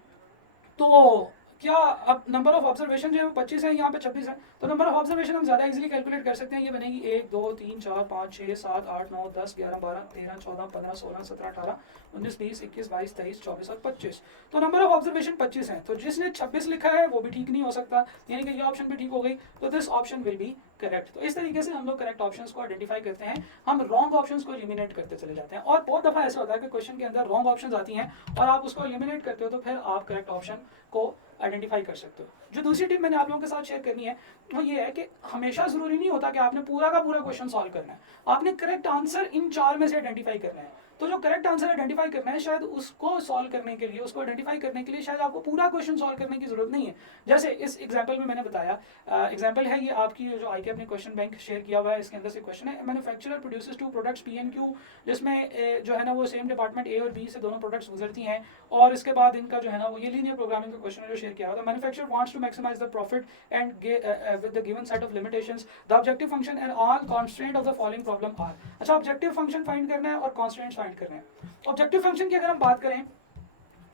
तो क्या अब नंबर ऑफ ऑब्जर्वेशन जो है वो 25 है, यहाँ पे 26 है। तो नंबर ऑफ ऑब्जर्वेशन हम ज़्यादा इजीली कैलकुलेट कर सकते हैं। ये बनेगी 1, 2, 3, 4, 5, 6, 7, 8, 9, 10, 11, 12, 13, 14, 15, 16, 17, 18, 19, 20, 21, 22, 23, 24 और 25। तो नंबर ऑफ ऑब्जर्वेशन 25 है। तो जिसने 26 लिखा है वो भी ठीक नहीं हो सकता, यानी कि ये ऑप्शन भी ठीक हो गई। तो this option will be correct. तो इस तरीके से हम लोग करेक्ट ऑप्शंस को आइडेंटिफाई करते हैं, हम रॉन्ग ऑप्शंस को एलिमिनेट करते चले जाते हैं। और बहुत दफ़ा ऐसा होता है कि क्वेश्चन के अंदर रॉन्ग ऑप्शंस आती हैं और आप उसको एलिमिनेट करते हो तो फिर आप करेक्ट ऑप्शन को आइडेंटिफाई कर सकते हो। जो दूसरी टिप मैंने आप लोगों के साथ शेयर करनी है वो ये है कि हमेशा जरूरी नहीं होता कि आपने पूरा का पूरा क्वेश्चन सॉल्व करना है। आपने करेक्ट आंसर इन 4 में से आइडेंटिफाई करना है। तो जो करेक्ट आंसर आइडेंटिफाई करना है शायद उसको सॉल्व करने के लिए, उसको आइडेंटिफाई करने के लिए शायद आपको पूरा क्वेश्चन सॉल्व करने की जरूरत नहीं है। जैसे इस एग्जाम्पल में मैंने बताया, एग्जाम्पल है ये आपकी जो आई के अपने क्वेश्चन बैंक शेयर किया हुआ है, इसके अंदर से क्वेश्चन है manufacturer produces 2 products P and Q, जिसमें जो है ना वो सेम डिपार्टमेंट ए और बी से दोनों प्रोडक्ट्स गुजरती हैं और इसके बाद इनका जो है ना वो ये लीनियर प्रोग्रामिंग का क्वेश्चन है जो शेयर किया हुआ था। Manufacturer wants to maximise the profit and with the given set of limitations, the objective function and all constraint of the following problem are. अच्छा, ऑब्जेक्टिव फंक्शन फाइंड करना है और कॉन्स्ट्रेंट्स फाइंड करना है। ऑब्जेक्टिव फंक्शन की अगर हम बात करें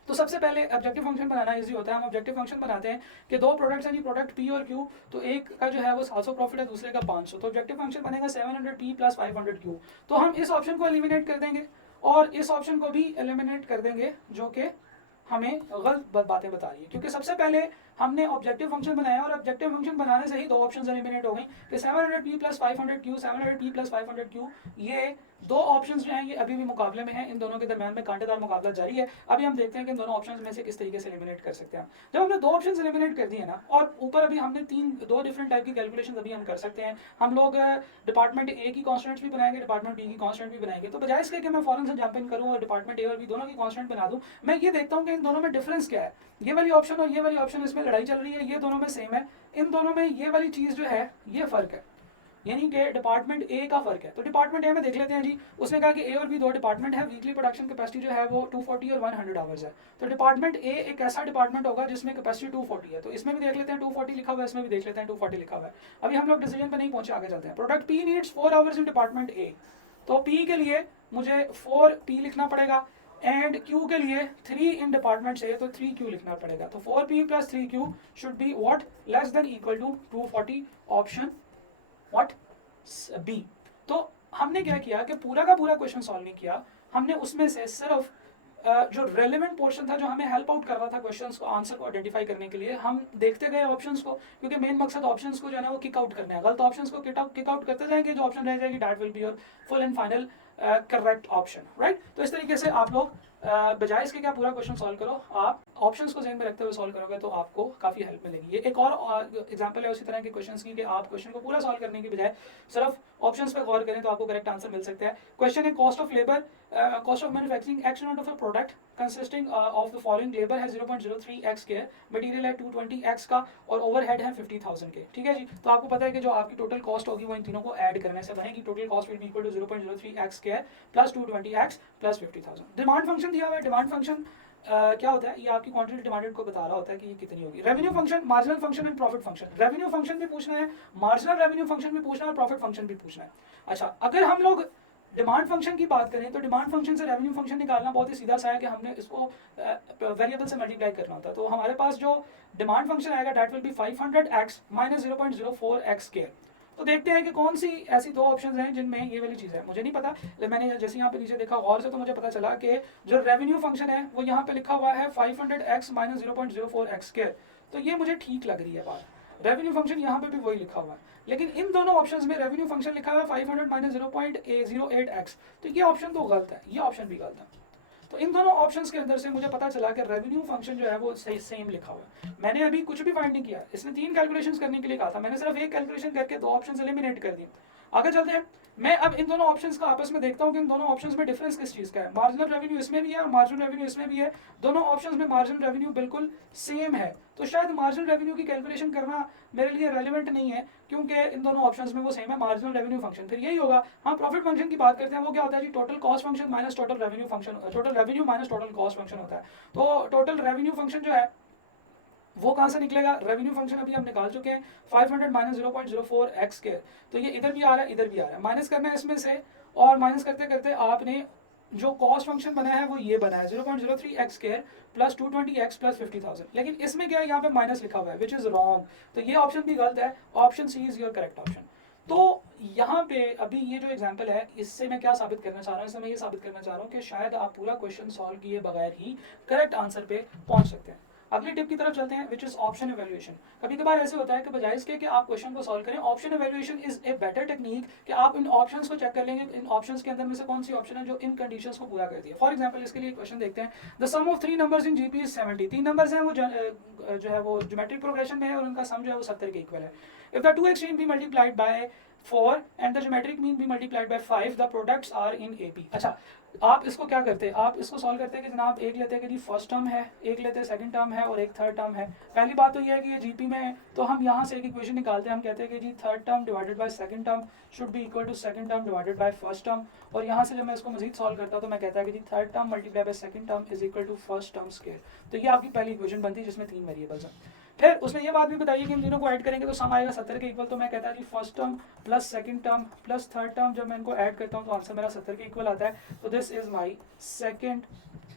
तो सबसे पहले ऑब्जेक्टिव फंक्शन बनाना इजी होता है। हम ऑब्जेक्टिव फंक्शन बनाते हैं कि दो प्रोडक्ट्स हैं जी, प्रोडक्ट पी और क्यू, तो एक का जो है वो 700 प्रॉफिट है, दूसरे का 500, तो ऑब्जेक्टिव फंक्शन बनेगा 700 पी प्लस 500 क्यू। तो हम इस ऑप्शन को एलिमिनेट कर देंगे और इस ऑप्शन को भी एलिमिनेट कर देंगे जो कि हमें गलत बातें बता रही है, क्योंकि सबसे पहले हमने ऑब्जेक्टिव फंक्शन बनाया और ऑब्जेक्टिव फंक्शन बनाने से ही दो ऑप्शंस एलिमिनेट हो गई कि 700p plus 500q, 700p plus 500q, ये दो ऑप्शंस जो हैं ये अभी भी मुकाबले में हैं। इन दोनों के दरमियान में कांटेदार मुकाबला जारी है। अभी हम देखते हैं कि इन दोनों ऑप्शंस में से किस तरीके से एलिमिनेट कर सकते हैं। जब हमने दो ऑप्शंस एलिमिनेट कर दिए ना, और ऊपर अभी हमने दो डिफरेंट टाइप की कैलकुलेशन अभी हम कर सकते हैं। हम लोग डिपार्टमेंट ए की कॉन्स्टेंट्स भी बनाएंगे, डिपार्टमेंट बी की कॉन्स्टेंट भी बनाएंगे। तो बजाय इसके कि मैं फॉरन से जंप इन करूँ और डिपार्टमेंट ए और बी दोनों की कॉन्स्टेंट बना दूँ, मैं ये देखता हूँ कि इन दोनों में डिफरेंस क्या है। ये वाली ऑप्शन और ये वाली ऑप्शन इसमें लड़ाई चल रही है, ये दोनों में सेम है। इन दोनों में ये वाली चीज़ जो है ये फ़र्क है, यानी कि डिपार्टमेंट ए का फर्क है। तो डिपार्टमेंट ए में देख लेते हैं जी। उसने कहा कि ए और बी दो डिपार्टमेंट है, वीकली प्रोडक्शन कैपेसिटी जो है वो 240 और 100 आवर्स है। तो डिपार्टमेंट ए एक ऐसा डिपार्टमेंट होगा जिसमें कैपेसिटी 240 है। तो इसमें भी देख लेते हैं 240 लिखा हुआ है, इसमें भी देख लेते हैं 240 लिखा हुआ है। अभी हम लोग डिसीजन पर नहीं पहुंचे, आगे चलते हैं। Product P needs 4 hours in department A, तो पी के लिए मुझे 4p लिखना पड़ेगा एंड Q के लिए 3 इन डिपार्टमेंट से, तो 3Q लिखना पड़ेगा। तो 4p plus 3Q should be what, less than equal to 240, option what, B. तो हमने क्या किया कि पूरा का पूरा क्वेश्चन सॉल्व नहीं किया, हमने उसमें से सिर्फ जो रेलेवेंट पोर्शन था, जो हमें हेल्प आउट कर रहा था क्वेश्चंस को, आंसर को आइडेंटिफाई करने के लिए, हम देखते गए ऑप्शंस को, क्योंकि मेन मकसद ऑप्शंस को जो है ना वो किक आउट करना है। गलत ऑप्शंस को किक आउट करते जाएंगे, जो ऑप्शन रह जाएगी that will be your full and final correct option, right. तो इस तरीके से आप लोग बजाय इसके क्या पूरा क्वेश्चन सॉल्व करो, आप ऑप्शंस को ध्यान में रखते हुए सॉल्व करोगे तो आपको काफ़ी हेल्प मिलेगी। ये एक और एग्जांपल है उसी तरह के क्वेश्चंस की कि आप क्वेश्चन को पूरा सॉल्व करने के बजाय सिर्फ ऑप्शंस पे गौर करें तो आपको करेक्ट आंसर मिल सकता है। क्वेश्चन है cost of labour, cost of manufacturing x unit of a product consisting of the following, labour है 0.03x स्क्वायर, मटेरियल है 220x का और ओवरहेड है 50,000 के, ठीक है जी। तो आपको पता है कि जो आपकी टोटल कॉस्ट होगी वो इन तीनों को ऐड करने से बनेगी। Total cost will be equal to 0.03x square plus 220x plus 50,000। Demand function दिया हुआ है, डिमांड फंक्शन क्या होता है, ये आपकी क्वांटिटी डिमांडेड को बता रहा होता है कि ये कितनी होगी। Revenue function, marginal function and profit function. Revenue function भी पूछना है, मार्जिनल रेवेन्यू फंक्शन भी पूछना है और प्रॉफिट फंक्शन भी पूछना है। अच्छा, अगर हम लोग डिमांड फंक्शन की बात करें तो डिमांड फंक्शन से रेवेन्यू फंक्शन निकालना बहुत ही सीधा सा है कि हमने इसको वेरिएबल से मल्टीप्लाई करना होता है। तो हमारे पास जो डिमांड फंक्शन आएगा that will be 500x minus 0.04x square. तो देखते हैं कि कौन सी ऐसी दो ऑप्शंस हैं जिनमें ये वाली चीज़ है, मुझे नहीं पता, लेकिन मैंने जैसे यहाँ पे नीचे देखा गौर से तो मुझे पता चला कि जो रेवेन्यू फंक्शन है वो यहाँ पे लिखा हुआ है 500x माइनस 0.04x स्क्वायर। तो ये मुझे ठीक लग रही है बात, रेवेन्यू फंक्शन यहाँ पे भी वही लिखा हुआ है, लेकिन इन दोनों ऑप्शंस में रेवेन्यू फंक्शन लिखा हुआ है 500 माइनस 0.08x। तो ये ऑप्शन तो गलत है, ये ऑप्शन भी गलत है। तो इन दोनों ऑप्शंस के अंदर से मुझे पता चला कि रेवेन्यू फंक्शन जो है वो सही सेम लिखा हुआ है। मैंने अभी कुछ भी फाइंड नहीं किया, इसने 3 कैलकुलेशंस करने के लिए कहा था, मैंने सिर्फ एक कैलकुलेशन करके 2 ऑप्शंस एलिमिनेट कर दिए। आगे चलते हैं, मैं अब इन दोनों ऑप्शंस का आपस में देखता हूँ कि इन दोनों ऑप्शंस में डिफरेंस किस चीज़ का है। मार्जिनल रेवेन्यू इसमें भी है और मार्जिनल रेवेन्यू इसमें भी है, दोनों ऑप्शंस में मार्जिनल रेवेन्यू बिल्कुल सेम है। तो शायद मार्जिनल रेवेन्यू की कैलकुलेशन करना मेरे लिए रेलिवेंट नहीं है क्योंकि इन दोनों ऑप्शंस में वो सेम है मार्जिनल रेवेन्यू फंक्शन। फिर यही होगा, हाँ प्रॉफिट फंक्शन की बात करते हैं, वो क्या होता है जी, total cost function minus total revenue function, total revenue minus total cost function होता है। तो टोटल रेवेन्यू फंक्शन जो है वो कहाँ से निकलेगा, रेवेन्यू फंक्शन अभी हम निकाल चुके हैं 500 माइनस 0.04x स्क्वायर। तो ये इधर भी आ रहा है इधर भी आ रहा है, माइनस करना है इसमें से, और माइनस करते करते आपने जो कॉस्ट फंक्शन बना है वो ये बना है 0.03x square plus 220x plus 50,000। लेकिन इसमें क्या है, यहाँ पे माइनस लिखा हुआ है विच इज रॉन्ग, तो ये ऑप्शन भी गलत है, option C is your correct option. तो यहाँ पे अभी ये जो एग्जाम्पल है इससे मैं क्या साबित करना चाह रहा हूँ, इससे मैं ये साबित करना चाह रहा हूँ कि शायद आप पूरा क्वेश्चन सॉल्व किए बगैर ही करेक्ट आंसर पे पहुंच सकते हैं। अगली टिप की तरफ चलते हैं विच इज ऑप्शन एवेल्युएशन। कभी कभार ऐसे होता है कि बजाय इसके कि आप क्वेश्चन को सॉल्व करें, option evaluation is a better technique कि आप इन ऑप्शंस को चेक कर लेंगे, इन ऑप्शंस के अंदर में से कौन सी ऑप्शन है जो इन कंडीशंस को पूरा करती है। फॉर एग्जांपल इसके लिए क्वेश्चन देखते हैं, the sum of 3 numbers in GP is 70। 3 numbers हैं वो जो है वो ज्योमेट्रिक प्रोग्रेशन में है और उनका सम जो है वो 70 के इक्वल है। If the two extreme be multiplied by 4 and the geometric mean be multiplied by 5, the products are in AP. अच्छा, आप इसको क्या करते हैं, आप इसको सॉल्व करते हैं कि जनाब एक लेते हैं कि जी फर्स्ट टर्म है, एक लेते हैं सेकंड टर्म है और एक थर्ड टर्म है। पहली बात तो ये है कि ये जीपी में है तो हम यहाँ से एक इक्वेशन निकालते हैं, हम कहते हैं कि जी third term divided by second term should be equal to second term divided by first term. और यहाँ से जब मैं इसको मजीद सॉल्व करता हूँ तो मैं कहता है कि जी third term multiply by second term is equal to first term square. तो ये आपकी पहली इक्वेशन बनती है जिसमें 3 वेरिएबल्स हैं। फिर उसने ये बात भी बताई कि इन तीनों को ऐड करेंगे तो सम आएगा 70 के इक्वल। तो मैं कहता है जी first term plus second term plus third term, जब मैं इनको ऐड करता हूँ तो आंसर मेरा 70 के इक्वल आता है। तो this is my second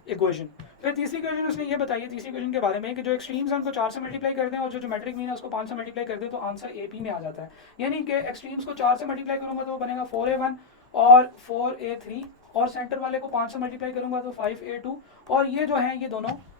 equation. फिर तीसरी इक्वेशन उसने ये बताई है तीसरी इक्वेशन के बारे में कि जो एक्सट्रीम्स हैं उनको 4 से मल्टीप्लाई कर दें और जो ज्योमेट्रिक मीन है उसको 5 से मल्टीप्लाई कर दें तो आंसर एपी में आ जाता है। यानी कि एक्सट्रीम्स को 4 से मल्टीप्लाई करूंगा तो वो बनेगा 4a1 और 4a3, और सेंटर वाले को 5 से मल्टीप्लाई करूंगा तो 5a2, और ये जो है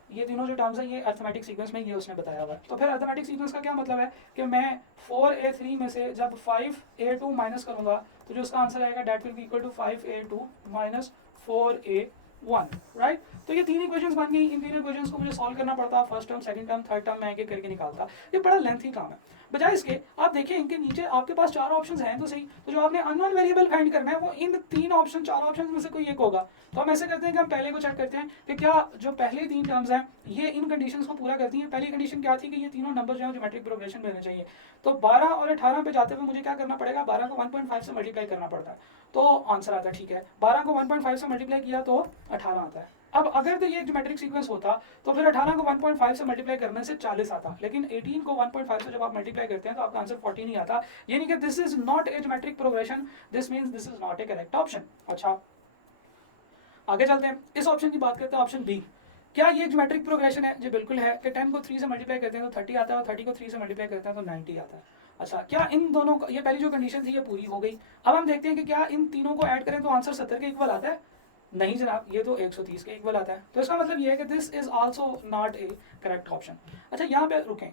ये तीनों जो टर्म्स हैं ये अर्थमेटिक सीक्वेंस में ये उसने बताया हुआ है। तो फिर अर्थमेटिक सीक्वेंस का क्या मतलब है कि मैं 4a3 में से जब 5a2 माइनस करूंगा तो जो उसका आंसर आएगा that will be equal to 5a2 minus 4a1, right. तो ये 3 इक्वेशंस बन गई। इन 3 इक्वेशंस को मुझे सॉल्व करना पड़ता, first term second term third term मैं एक एक करके निकालता। ये बड़ा लेंथी काम है। बजाय इसके आप देखिए इनके नीचे आपके पास 4 ऑप्शंस हैं तो सही, तो जो आपने अननोन वेरिएबल फाइंड करना है वो इन 3 ऑप्शन 4 ऑप्शंस में से कोई एक होगा। तो हम ऐसे करते हैं कि हम पहले को चेक करते हैं कि क्या जो पहले 3 टर्म्स हैं ये इन कंडीशंस को पूरा करती हैं। पहली कंडीशन क्या थी कि ये तीनों नंबर जो है ज्योमेट्रिक प्रोग्रेशन में होने चाहिए। तो 12 और 18 पे जाते हुए मुझे क्या करना पड़ेगा, 12 को 1.5 से मल्टीप्लाई करना पड़ता है तो आंसर आता है, ठीक है। 12 को 1.5 से मल्टीप्लाई किया तो 18 आता है। अब अगर तो ये ज्योमेट्रिक सीक्वेंस होता तो फिर 18 को 1.5 से मल्टीप्लाई करने से 40 आता, लेकिन 18 को 1.5 से जब आप मल्टीप्लाई करते हैं तो आपका आंसर 14 ही आता। यानी कि this is not a geometric progression, this means this is not A correct option. अच्छा आगे चलते हैं, इस ऑप्शन की बात करते हैं, ऑप्शन बी। क्या ये ज्योमेट्रिक प्रोग्रेशन है? जी बिल्कुल है कि 10 को 3 से मल्टीप्लाई करते हैं तो 30 आता है और 30 को 3 से मल्टीप्लाई करते हैं तो 90 आता है। अच्छा, क्या इन दोनों ये पहली जो कंडीशन थी ये पूरी हो गई? अब हम देखते हैं कि क्या इन तीनों को ऐड करें तो आंसर 70 के इक्वल आता है? नहीं जनाब, ये तो 130 के इक्वल आता है। तो इसका मतलब ये है कि this is also not A correct option. अच्छा यहाँ पे रुकें,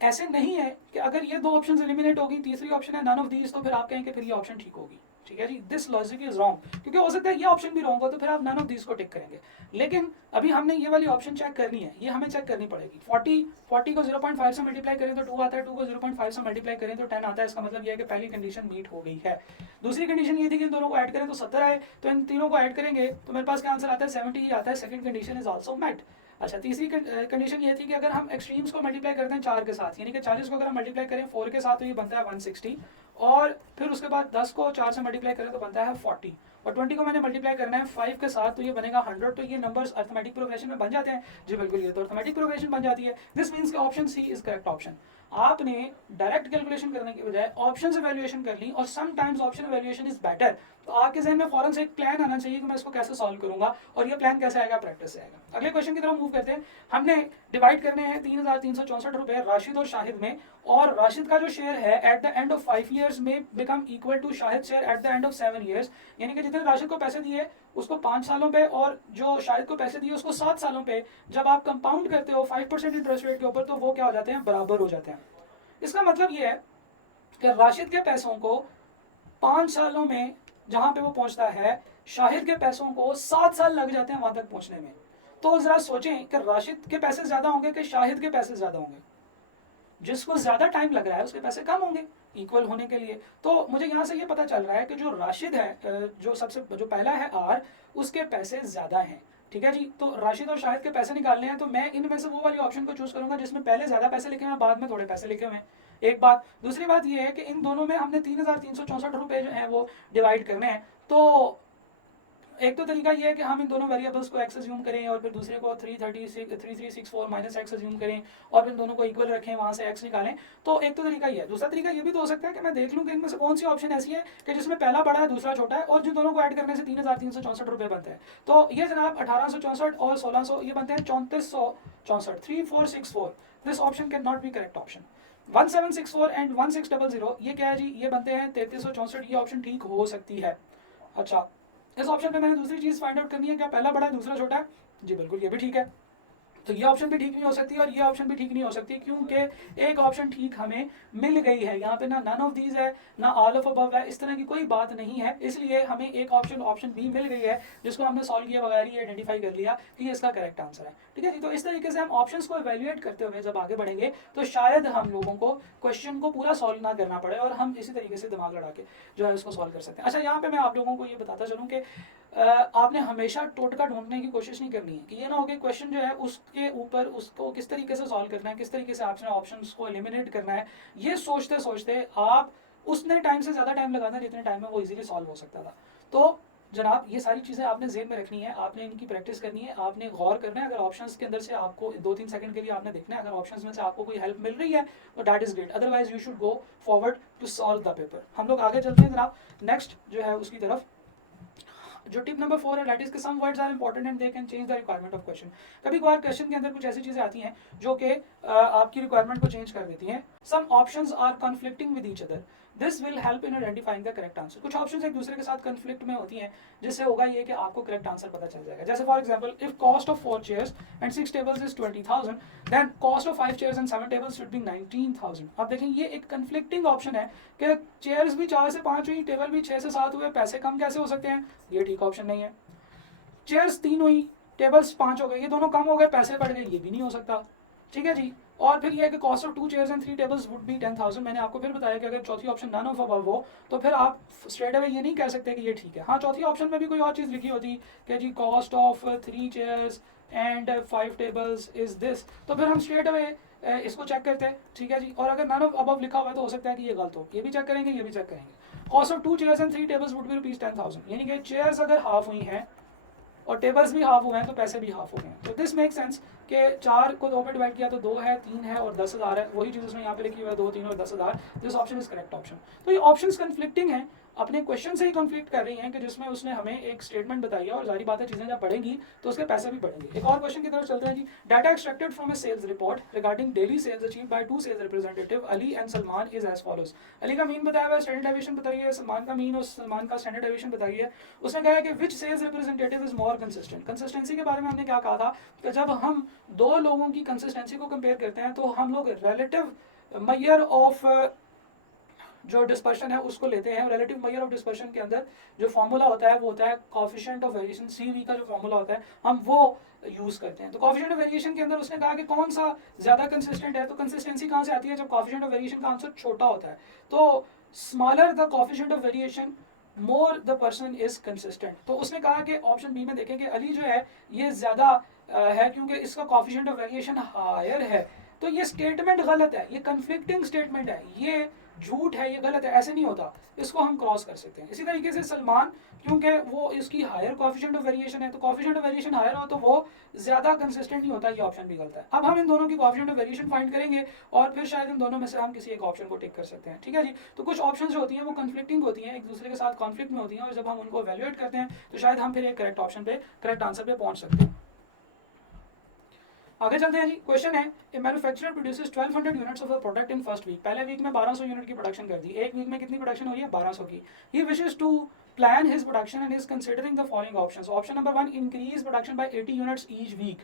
ऐसे नहीं है कि अगर ये 2 ऑप्शन एलिमिनेट होगी तीसरी ऑप्शन है नन ऑफ दीज तो फिर आप कहें कि फिर ये ऑप्शन ठीक होगी। ठीक है जी, दिस लॉजिक इज रॉन्ग, क्योंकि हो सकता है ये ऑप्शन भी रॉन्ग हो, तो फिर आप नन ऑफ दिस को टिक करेंगे। लेकिन अभी हमने ये वाली ऑप्शन चेक करनी है, ये हमें चेक करनी पड़ेगी। 40 को 0.5 से मल्टीप्लाई करें तो 2 आता है, 2 को 0.5 से मल्टीप्लाई करें तो 10 आता है। इसका मतलब ये है कि पहली कंडीशन मीट हो गई है। दूसरी कंडीशन ये थी कि इन दोनों को ऐड करें तो 70 आए, तो इन तीनों को ऐड करेंगे तो मेरे पास क्या आंसर आता है, 70 ही आता है। Second condition is also met. अच्छा, तीसरी कंडीशन ये थी कि अगर हम एक्सट्रीम्स को मल्टीप्लाई करते हैं 4 के साथ, यानी कि 40 को अगर हम मल्टीप्लाई करें 4 के साथ तो ये बनता है 160, और फिर उसके बाद 10 को 4 से मल्टीप्लाई करें तो बनता है 40, और 20 को मैंने मल्टीप्लाई करना है 5 के साथ तो ये बनेगा 100। तो ये नंबर्स अर्थमेटिक प्रोग्रेशन में बन जाते हैं। जी बिल्कुल, ये तो अर्थमेटिक प्रोग्रेशन बन जाती है। This means option C is correct option. आपने डायरेक्ट कैलकुलेशन करने के बजाय ऑप्शन एवेल्युएशन कर ली, और sometimes option evaluation is better. तो आपके जहन में फौरन से एक प्लान आना चाहिए कि मैं इसको कैसे सॉल्व करूंगा, और ये प्लान कैसे आएगा, प्रैक्टिस से आएगा। अगले क्वेश्चन की तरफ मूव करते हैं। हमने डिवाइड करने हैं 3364 रुपए राशिद और शाहिद में, और राशिद का जो शेयर है at the end of 5 years में बिकम इक्वल टू शाहिद share at the end of 7 years, यानी कि जितने राशिद को पैसे दिए उसको 5 सालों पे, और जो शाहिद को पैसे दिए उसको 7 सालों पे, जब आप कंपाउंड करते हो 5% इंटरेस्ट रेट के ऊपर तो वो क्या हो जाते हैं, बराबर हो जाते हैं। इसका मतलब ये है कि राशिद के पैसों को 5 सालों में जहां पे वो पहुंचता है, शाहिद के पैसों को 7 साल लग जाते हैं वहां तक पहुंचने में। तो जरा सोचें कि राशिद के पैसे ज्यादा होंगे कि शाहिद के पैसे ज्यादा होंगे। जिसको ज्यादा टाइम लग रहा है उसके पैसे कम होंगे इक्वल होने के लिए। तो मुझे यहाँ से ये पता चल रहा है कि जो राशिद है, जो पहला है आर, उसके पैसे ज्यादा हैं। ठीक है जी, तो राशिद और शाहिद के पैसे निकालने हैं, तो मैं इनमें से वो वाली ऑप्शन को चूज करूंगा जिसमें पहले ज्यादा पैसे लिखे हुए हैं, बाद में थोड़े पैसे लिखे हुए हैं। एक बात। दूसरी बात ये है कि इन दोनों में हमने 3364 रुपए जो है वो डिवाइड करने हैं। तो एक तो तरीका ये है कि हम इन दोनों वेरिएबल्स को एक्स अज्यूम करें, और फिर दूसरे को 3364 माइनस एक्स अज्यूम करें, और फिर दोनों को इक्वल रखें, वहां से एक्स निकालें। तो एक तो तरीका ये है। दूसरा तरीका ये भी तो हो सकता है कि मैं देख लूं कि इनमें से कौन सी ऑप्शन ऐसी है कि जिसमें पहला बड़ा है दूसरा छोटा है, और जिन दोनों को ऐड करने से 3364 रुपए बनते हैं। तो ये जनाब 1864 और 1600 ये बनते हैं 3464, 3464। This option can not be correct option. 1764 and 1600 ये क्या है जी, ये बनते हैं 3364। ये ऑप्शन ठीक हो सकती है। अच्छा, इस ऑप्शन पे मैंने दूसरी चीज फाइंड आउट करनी है, क्या पहला बड़ा है दूसरा छोटा है। जी बिल्कुल, ये भी ठीक है। तो ये ऑप्शन भी ठीक नहीं हो सकती और ये ऑप्शन भी ठीक नहीं हो सकती, क्योंकि एक ऑप्शन ठीक हमें मिल गई है। यहाँ पे ना नन ऑफ दीज है ना ऑल ऑफ अबव है, इस तरह की कोई बात नहीं है। इसलिए हमें एक ऑप्शन बी मिल गई है जिसको हमने सॉल्व किया बगैर ही आइडेंटिफाई कर लिया कि ये इसका करेक्ट आंसर है। ठीक है जी, तो इस तरीके से हम ऑप्शंस को इवेल्युएट करते हुए जब आगे बढ़ेंगे तो शायद हम लोगों को क्वेश्चन को पूरा सॉल्व ना करना पड़े, और हम इसी तरीके से दिमाग लड़ा के जो है उसको सॉल्व कर सकते हैं। अच्छा, यहाँ पे मैं आप लोगों को ये बताता चलूँ कि आपने हमेशा टोटका ढूंढने की कोशिश नहीं करनी है, कि ये ना हो कि क्वेश्चन जो है उसके ऊपर उसको किस तरीके से सॉल्व करना है, किस तरीके से आपने ऑप्शंस को एलिमिनेट करना है, ये सोचते सोचते आप उसने टाइम से ज़्यादा टाइम लगाना जितने टाइम में वो इजीली सॉल्व हो सकता था। तो जनाब ये सारी चीज़ें आपने जेब में रखनी है, आपने इनकी प्रैक्टिस करनी है, आपने गौर करना है। अगर ऑप्शंस के अंदर से आपको 2-3 सेकंड के लिए आपने देखना है, अगर ऑप्शंस में से आपको कोई हेल्प मिल रही है तो that is great, otherwise you should go forward to solve the paper. हम लोग आगे चलते हैं जनाब नेक्स्ट जो है उसकी तरफ। जो टिप नंबर 4 है दैट इज कि some words are important and they can change the requirement of question. कभी कभार क्वेश्चन के अंदर कुछ ऐसी चीजें आती हैं जो कि आपकी रिक्वायरमेंट को चेंज कर देती हैं। Some options are conflicting with each other, this will help in identifying the correct answer. कुछ ऑप्शंस एक दूसरे के साथ कन्फ्लिक्ट में होती हैं, जिससे होगा ये कि आपको करेक्ट आंसर पता चल जाएगा। जैसे for example, if cost of 4 chairs and 6 tables is 20,000 then cost of 5 chairs and 7 tables should be 19,000। अब देखें ये एक कन्फ्लिक्टिंग ऑप्शन है कि चेयर्स भी 4 से 5 हुई, टेबल भी 6 से 7 हुए, पैसे कम कैसे हो सकते हैं, ये ठीक ऑप्शन नहीं है। चेयर्स 3 हुई, टेबल्स 5 हो गए, ये दोनों कम हो गए, पैसे बढ़ गए, ये भी नहीं हो सकता। ठीक है जी। और फिर ये है कि cost of 2 chairs and 3 tables would be 10,000। मैंने आपको फिर बताया कि अगर चौथी ऑप्शन नन ऑफ अबव हो तो फिर आप स्ट्रेट अवे ये नहीं कह सकते कि ये ठीक है। हाँ, चौथी ऑप्शन में भी कोई और चीज़ लिखी होती कि जी cost of 3 chairs and 5 tables is this, तो फिर हम स्ट्रेट अवे इसको चेक करते हैं। ठीक है जी। और अगर नन ऑफ अबव लिखा हुआ है तो हो सकता है कि ये गलत हो, ये भी चेक करेंगे, ये भी चेक करेंगे। Cost of 2 chairs and 3 tables would be ₹10,000, यानी कि चेयर्स अगर हाफ हुई हैं और टेबल्स भी हाफ हुए हैं तो पैसे भी हाफ हो गए हैं। तो दिस मेक सेंस कि 4 को 2 पे डिवाइड किया तो 2 है, 3 है और 10,000 है। वही चीज़ उसने यहाँ पे लिखी हुई है, 2, 3 और 10,000। This option is correct option. तो ये ऑप्शंस कन्फ्लिक्टिंग हैं, अपने क्वेश्चन से ही कॉन्फ्लिक्ट कर रही हैं कि जिसमें उसने हमें एक स्टेटमेंट बताई है, और जारी बात है चीज़ें जब बढ़ेंगी तो उसके पैसे भी बढ़ेंगे। एक और क्वेश्चन की तरफ चलते हैं जी। Data extracted from a sales report regarding daily sales achieve by 2 sales representative Ali and Salman is as follows. Ali का मीन बताया हुआ है, स्टैंडर्ड डेविएशन बताई है, सलमान का मीन और सलमान का स्टैंडर्ड डेविएशन बताई है। उसने कहा है कि which sales representative is more consistent. Consistency के बारे में हमने क्या कहा था कि जब हम 2 लोगों की कंसिस्टेंसी को कंपेयर करते हैं तो हम लोग रिलेटिव मेजर ऑफ जो डिस्पर्शन है उसको लेते हैं। रिलेटिव मेजर ऑफ डिस्पर्शन के अंदर जो फॉर्मूला होता है वो होता है कोएफिशिएंट ऑफ वेरिएशन, CV का जो फॉर्मूला होता है हम वो यूज करते हैं। तो कोएफिशिएंट ऑफ वेरिएशन के अंदर उसने कहा कि कौन सा ज्यादा कंसिस्टेंट है, तो कंसिस्टेंसी कहाँ से आती है, जब कोएफिशिएंट ऑफ वेरिएशन का आंसर छोटा होता है। तो smaller the coefficient of variation more the person is consistent. तो उसने कहा कि ऑप्शन बी में देखें कि अली जो है ये ज्यादा है क्योंकि इसका कोएफिशिएंट ऑफ वेरिएशन हायर है। तो ये स्टेटमेंट गलत है, ये कंफ्लिक्टिंग स्टेटमेंट है, ये झूठ है, ये गलत है, ऐसे नहीं होता, इसको हम क्रॉस कर सकते हैं। इसी तरीके से सलमान, क्योंकि वो इसकी हायर कोएफिशिएंट ऑफ वेरिएशन है, तो कोएफिशिएंट ऑफ वेरिएशन हायर हो तो वो ज्यादा कंसिस्टेंट नहीं होता, ये ऑप्शन भी गलत है। अब हम इन दोनों की कोएफिशिएंट ऑफ वेरिएशन फाइंड करेंगे और फिर शायद इन दोनों में से हम किसी एक ऑप्शन को टिक कर सकते हैं। ठीक है जी। तो कुछ ऑप्शन जो होती हैं वो कंफ्लिक्टिंग होती हैं, एक दूसरे के साथ कॉन्फ्लिक्ट में होती हैं, और जब हम उनको एवेल्युएट करते हैं तो शायद हम फिर एक करेक्ट ऑप्शन पे, करेक्ट आंसर पे पहुंच सकते हैं। आगे चलते हैं जी। क्वेश्चन है, a manufacturer produces 1200 units of a product in first week. पहले वीक में 1200 यूनिट की प्रोडक्शन कर दी, एक वीक में कितनी प्रोडक्शन हो रही है, 1200 की। He wishes to plan his production and is considering the following options. Option number 1, increase production by 80 units each week.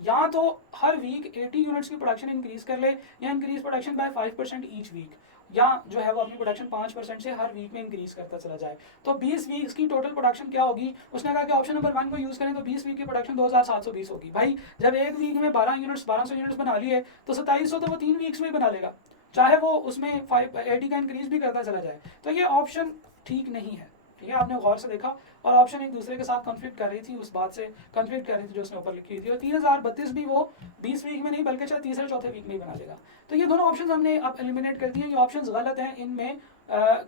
या तो हर वीक 80 यूनिट्स की प्रोडक्शन इंक्रीज कर ले, या increase production by 5% each week, या जो है वो अपनी प्रोडक्शन 5% से हर वीक में इंक्रीज करता चला जाए। तो 20 वीक्स की टोटल प्रोडक्शन क्या होगी, उसने कहा कि ऑप्शन नंबर 1 को यूज करें तो 20 वीक की प्रोडक्शन 2720 होगी। भाई जब एक वीक में 1200 यूनिट्स बना लिए तो 2700 तो वो 3 वीक्स में ही बना लेगा, चाहे वो उसमें 80 का इंक्रीज भी करता चला जाए। तो ये ऑप्शन ठीक नहीं है। ठीक है, आपने गौर से देखा, और ऑप्शन एक दूसरे के साथ कॉन्फ्लिक्ट कर रही थी, उस बात से कॉन्फ्लिक्ट कर रही थी जो उसने ऊपर लिखी हुई थी। और 3032 भी वो 20 वीक में नहीं बल्कि शायद तीसरे चौथे वीक में ही बना लेगा। तो ये दोनों ऑप्शन हमने अब एलिमिनेट कर दिए, ये ऑप्शन गलत हैं, इनमें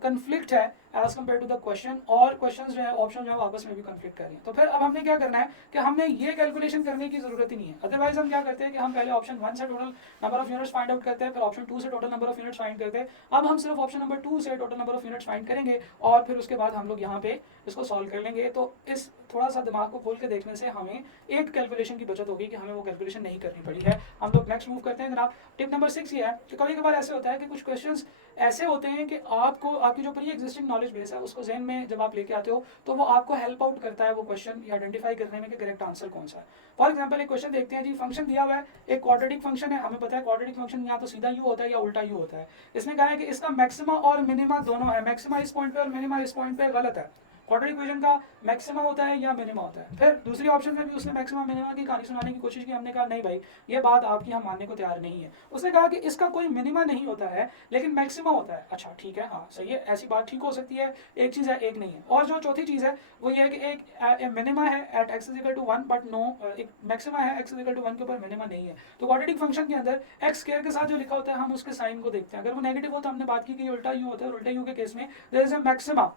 कन्फ्लिक्ट है as compare to the question, और क्वेश्चन जो है ऑप्शन जो है आपस में भी कन्फ्लिक्ट कर रहे हैं। तो फिर अब हमने क्या करना है कि हमने ये कैलकुलेशन करने की जरूरत ही नहीं है। अदरवाइज हम क्या करते हैं कि हम पहले ऑप्शन 1 से total number of units find out करते हैं, फिर ऑप्शन 2 से total number of units find करते हैं। अब हम सिर्फ ऑप्शन नंबर 2 से total number of units find करेंगे और फिर उसके बाद हम लोग यहाँ पे इसको सॉल्व कर लेंगे। तो इस थोड़ा सा दिमाग को खोल के देखने से हमें एक कैलकुलेशन की बचत होगी कि हमें वो कैलकुलेशन नहीं करनी पड़ी है। हम लोग नेक्स्ट मूव करते हैं जनाब। टिप नंबर 6 ये है कि कभी कभार ऐसे होता है कि कुछ क्वेश्चंस ऐसे होते हैं कि आपको आपकी जो प्री एग्जिस्टिंग नॉलेज बेस है उसको जहन में जब आप लेके आते हो तो वो आपको हेल्प आउट करता है वो क्वेश्चन या आइडेंटिफाई करने में कि करेक्ट आंसर कौन सा है। फॉर एग्जांपल एक क्वेश्चन देखते हैं जी, फंक्शन दिया हुआ है, एक क्वाड्रेटिक फंक्शन है, हमें पता है क्वाड्रेटिक फंक्शन या तो सीधा यू होता है या उल्टा यू होता है। इसने कहा है कि इसका मैक्सिमा और मिनिमा दोनों है, मैक्सिमा इस पॉइंट पे और मिनिमा इस पॉइंट पे, गलत है। क्वाड्रेटिक इक्वेशन का मैक्सिमा होता है या मिनिमा होता है। फिर दूसरी ऑप्शन में भी उसने मैक्सिमा मिनिमा की कहानी सुनाने की कोशिश की, हमने कहा नहीं भाई ये बात आपकी हम मानने को तैयार नहीं है। उसने कहा कि इसका कोई मिनिमा नहीं होता है लेकिन मैक्सिमा होता है। अच्छा ठीक है, हाँ सही है, ऐसी बात ठीक हो सकती है, एक चीज़ है एक नहीं है। और जो चौथी चीज़ है वो ये है कि एक मिनिमा है at x is equal to 1 but no, एक मैक्सिमा है एक्स इज इक्वल टू 1 के ऊपर मिनिमा नहीं है। तो क्वाड्रेटिक फंक्शन के अंदर एक्स स्क्वायर के साथ जो लिखा होता है हम उसके साइन को देखते हैं, अगर वो नेगेटिव हो तो हमने बात की कि उल्टा यू होता है, और उल्टा यू के केस में there is a maxima,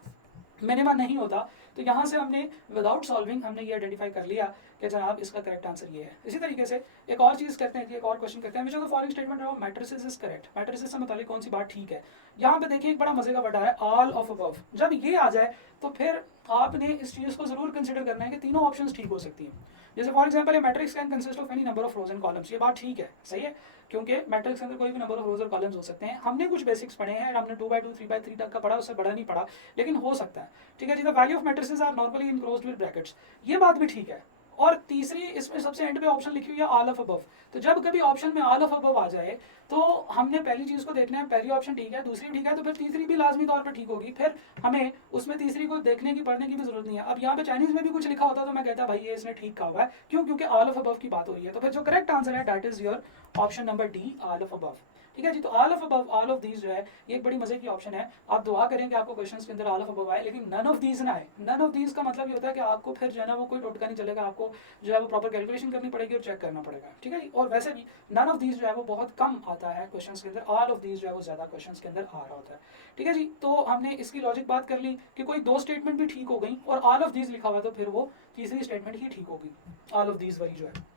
minima नहीं होता। तो यहाँ से हमने विदाउट सॉल्विंग हमने ये आइडेंटिफाई कर लिया कि जनाब इसका करेक्ट आंसर ये है। इसी तरीके से एक और चीज़ करते हैं कि एक और क्वेश्चन करते हैं, which of the following statement of matrices is correct. Matrices से मतलब कौन सी बात ठीक है। यहाँ पे देखिए एक बड़ा मजे का वर्ड है ऑल ऑफ अबव। जब ये आ जाए तो फिर आपने इस चीज़ को जरूर कंसिडर करना है कि तीनों ऑप्शंस ठीक हो सकती हैं। जैसे for example matrix can consist of any number of rose and columns, ये बात ठीक है, सही है, क्योंकि मैट्रिक्स के अंदर कोई भी नंबर ऑफ रोज और कॉलम्स हो सकते हैं। हमने कुछ बेसिक्स पढ़े हैं, हमने 2/2 3/3 तक का पढ़ा, उससे बड़ा नहीं पढ़ा, लेकिन हो सकता है। ठीक है जी। The value of matrices are normally enclosed with brackets, ये बात भी ठीक है। और तीसरी इसमें सबसे एंड पे ऑप्शन लिखी हुई है ऑल ऑफ अबव। तो जब कभी ऑप्शन में ऑल ऑफ अबव आ जाए तो हमने पहली चीज को देखना है, पहली ऑप्शन ठीक है, दूसरी ठीक है, तो फिर तीसरी भी लाजमी तौर पर ठीक होगी। फिर हमें उसमें तीसरी को देखने की पढ़ने की भी जरूरत नहीं है। अब यहाँ पे चाइनीज में भी कुछ लिखा होता तो मैं कहता भाई ये इसने ठीक कहा हुआ है, क्यों, क्योंकि ऑल ऑफ अबव की बात हो रही है। तो फिर जो करेक्ट आंसर है that is your option number D, all of above. ठीक है जी। तो all of above, all of these जो है ये एक बड़ी मजे की ऑप्शन है। आप दुआ करें कि आपको क्वेश्चंस के अंदर ऑल ऑफ अबव आए, लेकिन नन ऑफ दीज ना आए। नन ऑफ दीज का मतलब ये होता है कि आपको फिर जो है ना वो कोई टोटका नहीं चलेगा, आपको जो है वो प्रॉपर कैलकुलेशन करनी पड़ेगी और चेक करना पड़ेगा। ठीक है जी। और वैसे भी नन ऑफ दीज जो है वो बहुत कम आता है क्वेश्चंस के अंदर, ऑल ऑफ दीज जो है वो ज्यादा क्वेश्चंस के अंदर आ रहा होता है। ठीक है जी। तो हमने इसकी लॉजिक बात कर ली कि कोई दो स्टेटमेंट भी ठीक हो गई और ऑल ऑफ दीज लिखा हुआ तो फिर वो तीसरी स्टेटमेंट ही ठीक होगी, ऑल ऑफ दीज वाली जो है।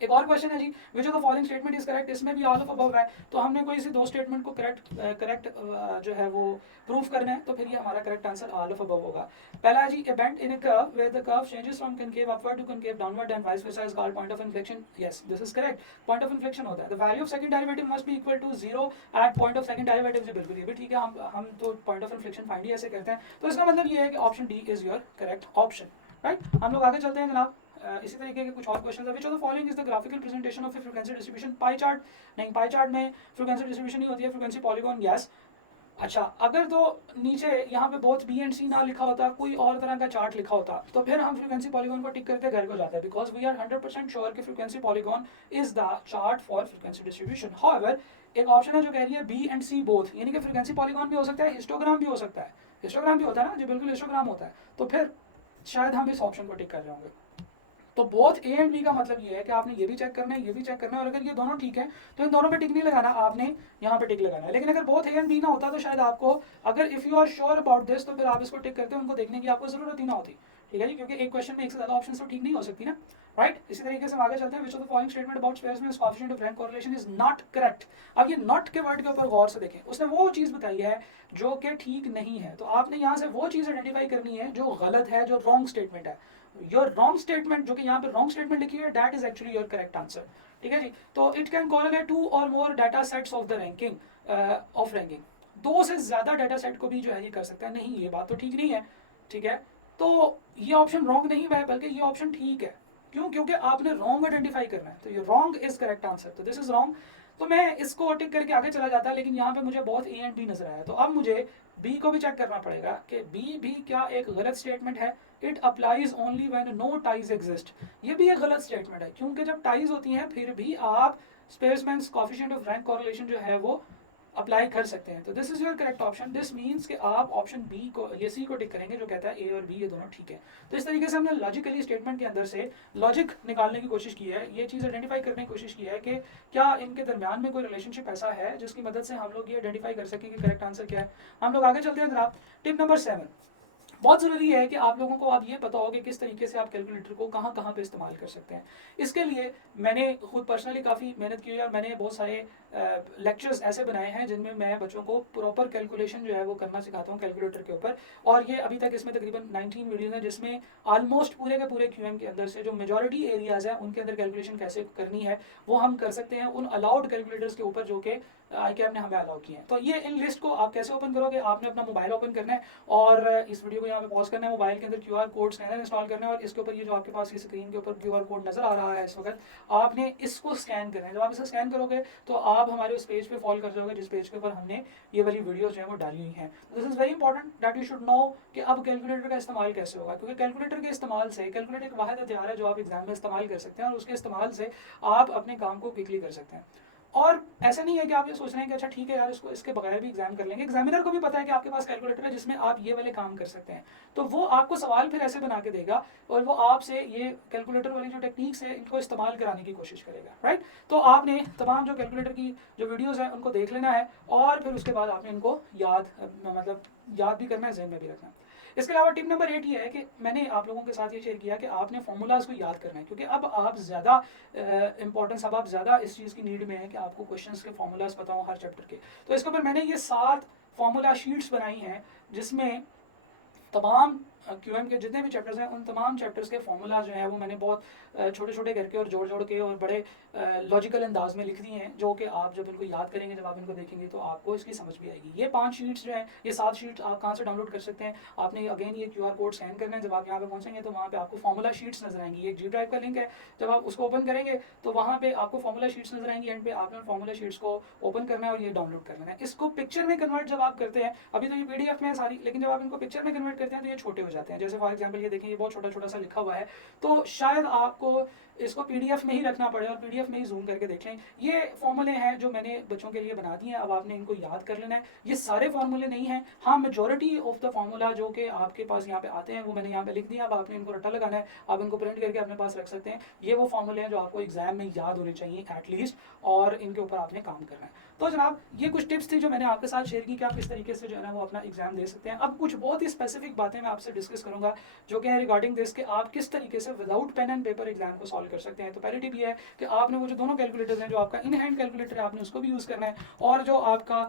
एक और क्वेश्चन है जी, which of the following statement is correct. इसमें भी ऑल ऑफ अबव है, तो हमने कोई से दो स्टेटमेंट को करेक्ट जो है वो प्रूफ करना है, तो फिर ये हमारा correct answer all of above होगा। पहला है जी, a bent in a curve where the curve changes from concave upward to concave downward and vice versa is called point of inflection. Yes this is correct, point of inflection होता है। The value of second derivative must be equal to 0 at point of second derivative. जी बिल्कुल, ये भी ठीक है, हम तो पॉइंट ऑफ इन्फ्लेक्शन फाइंड ही ऐसे करते हैं। तो इसका मतलब ये है कि option D is your correct option, right. हम लोग आगे चलते हैं जनाब। इसी तरीके के कुछ और क्वेश्चन है, विच of the following is the graphical presentation of A frequency distribution. Pie chart नहीं, पाई चार्ट में फ्रीक्वेंसी डिस्ट्रीब्यूशन ही होती है, फ्रीक्वेंसी पॉलीगॉन। यस अच्छा, अगर तो नीचे यहाँ पे बोथ बी एंड सी ना लिखा होता, कोई और तरह का चार्ट लिखा होता, तो फिर हम फ्रीक्वेंसी पॉलीगॉन को टिक करके घर को जाते हैं, बिकॉज वी आर 100% श्योर कि frequency polygon is the chart for frequency distribution. However एक ऑप्शन है जो कह रही है बी एंड सी बोथ, यानी कि फ्रीक्वेंसी पॉलीगॉन भी हो सकता है, हिस्टोग्राम भी हो सकता है। हिस्टोग्राम भी होता है ना जी, बिल्कुल हिस्टोग्राम होता है। तो फिर शायद हम इस ऑप्शन को टिक कर जाएंगे। तो बोथ ए एंड बी का मतलब ये है कि आपने ये भी चेक करना है, ये भी चेक करना है, और अगर ये दोनों ठीक है तो इन दोनों पे टिक नहीं लगाना, आपने यहाँ पे टिक लगाना है। लेकिन अगर बोथ ए एंड बी ना होता तो शायद आपको, अगर if you are sure about this, तो फिर आप इसको टिक करते उनको देखने की आपको जरूरत ही ना होती। ठीक है जी, क्योंकि एक क्वेश्चन में एक से ज्यादा ऑप्शन तो ठीक नहीं हो सकती ना, राइट। इसी तरीके से हम आगे चलते हैं। Which of the following statement about Spearman's coefficient of rank correlation is not correct. अब ये नॉट के वर्ड के ऊपर गौर से देखें, उसने वो चीज बताई है जो कि ठीक नहीं है, तो आपने यहाँ से वो चीज आइडेंटिफाई करनी है जो गलत है, जो रॉन्ग स्टेटमेंट है। योर रॉन्ग स्टेटमेंट, जो कि यहाँ पे रॉन्ग स्टेटमेंट लिखी है, that is actually your correct answer. ठीक है जी। तो इट कैन कोरिलेट टू और मोर data sets of the ranking of ranking, दो से ज्यादा डाटा सेट को भी जो है ये कर सकता है। नहीं, ये बात तो ठीक नहीं है। ठीक है, तो ये ऑप्शन रॉन्ग नहीं है, बल्कि ये ऑप्शन ठीक है। क्यों? क्योंकि आपने रॉन्ग आइडेंटिफाई करना है, तो ये रॉन्ग इज करेक्ट आंसर, तो दिस इज रॉन्ग। तो मैं इसको टिक करके आगे चला जाता, लेकिन यहाँ पे मुझे बहुत ए एंड बी नजर आया, तो अब मुझे बी को भी चेक करना पड़ेगा कि बी भी क्या एक गलत स्टेटमेंट है। It applies only when no ties exist, ये भी एक गलत स्टेटमेंट है, क्योंकि जब टाइज होती हैं फिर भी आप स्पेसमैन्स कोएफिशिएंट ऑफ रैंक कोरिलेशन जो है वो अप्लाई कर सकते हैं। तो this is your correct option. This means कि आप ऑप्शन बी को, ये सी को टिक करेंगे जो कहता है ए और बी ये दोनों ठीक है। तो इस तरीके से हमने लॉजिकली स्टेटमेंट के अंदर से लॉजिक निकालने की कोशिश की है, ये चीज़ आइडेंटिफाई करने की कोशिश की है कि क्या इनके दरमियान में कोई रिलेशनशिप ऐसा है जिसकी मदद से हम लोग ये आइडेंटिफाई कर सकें कि करेक्ट आंसर क्या है। हम लोग आगे चलते हैं जनाब। टिप नंबर 7, बहुत ज़रूरी है कि आप लोगों को अब ये पता हो कि किस तरीके से आप कैलकुलेटर को कहाँ कहाँ पे इस्तेमाल कर सकते हैं। इसके लिए मैंने खुद पर्सनली काफ़ी मेहनत की है, और मैंने बहुत सारे लेक्चर्स ऐसे बनाए हैं जिनमें मैं बच्चों को प्रॉपर कैलकुलेशन जो है वो करना सिखाता हूँ कैलकुलेटर के ऊपर। और ये अभी तक इसमें तकरीबन 19 वीडियोज़ हैं, जिसमें ऑलमोस्ट पूरे के पूरे क्यूएम के अंदर से जो मेजॉरिटी एरियाज़ हैं उनके अंदर कैलकुलेशन कैसे करनी है वो हम कर सकते हैं उन अलाउड कैलकुलेटर्स के ऊपर जो कि आई कैप ने हमें अलाउ किए हैं। तो ये इन लिस्ट को आप कैसे ओपन करोगे, आपने अपना मोबाइल ओपन करना है और इस वीडियो को यहाँ पे पॉज करना है, मोबाइल के अंदर क्यूआर कोड स्कैनर इंस्टॉल करना है, और इसके ऊपर ये जो आपके पास ये स्क्रीन के ऊपर क्यूआर कोड नजर आ रहा है इस वक्त, आपने इसको स्कैन करना है। जब आप इसे स्कैन करोगे तो आप हमारे उस पेज पे फॉलो कर जाओगे जिस पेज के ऊपर हमने ये वाली वीडियो जो है वो डाली हुई हैं। This is very important that you should know कि अब कैलकुलेटर का इस्तेमाल कैसे होगा, क्योंकि कैलकुलेटर के इस्तेमाल से, कैलकुलेटर एक वाहिद हथियार है जो आप एग्जाम में इस्तेमाल कर सकते हैं, और उसके इस्तेमाल से आप अपने काम को क्विकली कर सकते हैं। और ऐसा नहीं है कि आप ये सोच रहे हैं कि अच्छा ठीक है यार इसको इसके बगैर भी एग्जाम कर लेंगे, एग्जामिनर को भी पता है कि आपके पास कैलकुलेटर है जिसमें आप ये वाले काम कर सकते हैं, तो वो आपको सवाल फिर ऐसे बना के देगा और वो आपसे ये कैलकुलेटर वाली जो टेक्निक्स है इनको इस्तेमाल कराने की कोशिश करेगा, राइट। तो आपने तमाम जो कैलकुलेटर की जो वीडियोज़ हैं उनको देख लेना है, और फिर उसके बाद आपने इनको याद भी करना है, जहन में भी रखना है। इसके अलावा टिप नंबर 8 ये है कि मैंने आप लोगों के साथ ये शेयर किया कि आपने फॉर्मूलाज को याद करना है, क्योंकि अब आप ज़्यादा इंपॉर्टेंस, अब आप ज़्यादा इस चीज़ की नीड में है कि आपको क्वेश्चंस के फॉर्मूलाज पता हो हर चैप्टर के। तो इसके ऊपर मैंने ये 7 फॉर्मूला शीट्स बनाई हैं जिसमें तमाम क्यूएम के जितने भी चैप्टर्स हैं उन तमाम चैप्टर्स के फॉर्मूला जो है वो मैंने बहुत छोटे छोटे करके और जोड़ जोड़ के और बड़े लॉजिकल अंदाज में लिख दिए हैं, जो कि आप जब इनको याद करेंगे, जब आप इनको देखेंगे तो आपको इसकी समझ भी आएगी। ये 5 शीट्स जो हैं, ये 7 शीट्स आप कहाँ से डाउनलोड कर सकते हैं, आपने अगेन ये क्यूआर कोड स्कैन करना है। जब आप यहाँ पे पहुँचेंगे तो वहाँ पे आपको फॉर्मूला शीट्स नजर आएंगी, ये जी ड्राइव का लिंक है, जब आप उसको ओपन करेंगे तो वहाँ पे आपको फॉर्मूला शीट्स नजर आएंगी, एंड पे आपने फॉर्मूला शीट्स को ओपन करना है और ये डाउनलोड करना है। इसको पिक्चर में कन्वर्ट जब आप करते हैं, अभी तो ये पीडीएफ में है सारी, लेकिन जब आप इनको पिक्चर में कन्वर्ट करते हैं तो ये छोटे हो जाते हैं। जैसे फॉर एग्जाम्पल ये देखें, ये बहुत छोटा छोटा सा लिखा हुआ है, तो शायद आपको इसको पीडीएफ में ही रखना पड़े और पीडीएफ में ही जूम करके देख लें। ये फॉर्मूले हैं जो मैंने बच्चों के लिए बना दिए हैं, अब आपने इनको याद कर लेना है। ये सारे फॉर्मूले नहीं हैं, हाँ मेजॉरिटी ऑफ द फॉर्मूला जो कि आपके पास यहाँ पे आते हैं वो मैंने यहाँ पे लिख दिया। अब आपने इनको रट्टा लगाना है, आप इनको प्रिंट करके अपने पास रख सकते हैं। ये वो फॉर्मूले हैं जो आपको एग्जाम में याद होने चाहिए एटलीस्ट, और इनके ऊपर आपने काम करना है। तो जनाब ये कुछ टिप्स थी जो मैंने आपके साथ शेयर की कि आप किस तरीके से जो है ना वो अपना एग्जाम दे सकते हैं। अब कुछ बहुत ही स्पेसिफिक बातें मैं आपसे डिस्कस करूंगा जो कि है रिगार्डिंग दिस कि आप किस तरीके से without pen and paper exam को सॉल्व कर सकते हैं। तो पहली टिप ये है कि आपने वो जो दोनों कैलकुलेटर्स हैं, जो आपका इन हैंड कैलकुलेटर है आपने उसको भी यूज़ करना है, और जो आपका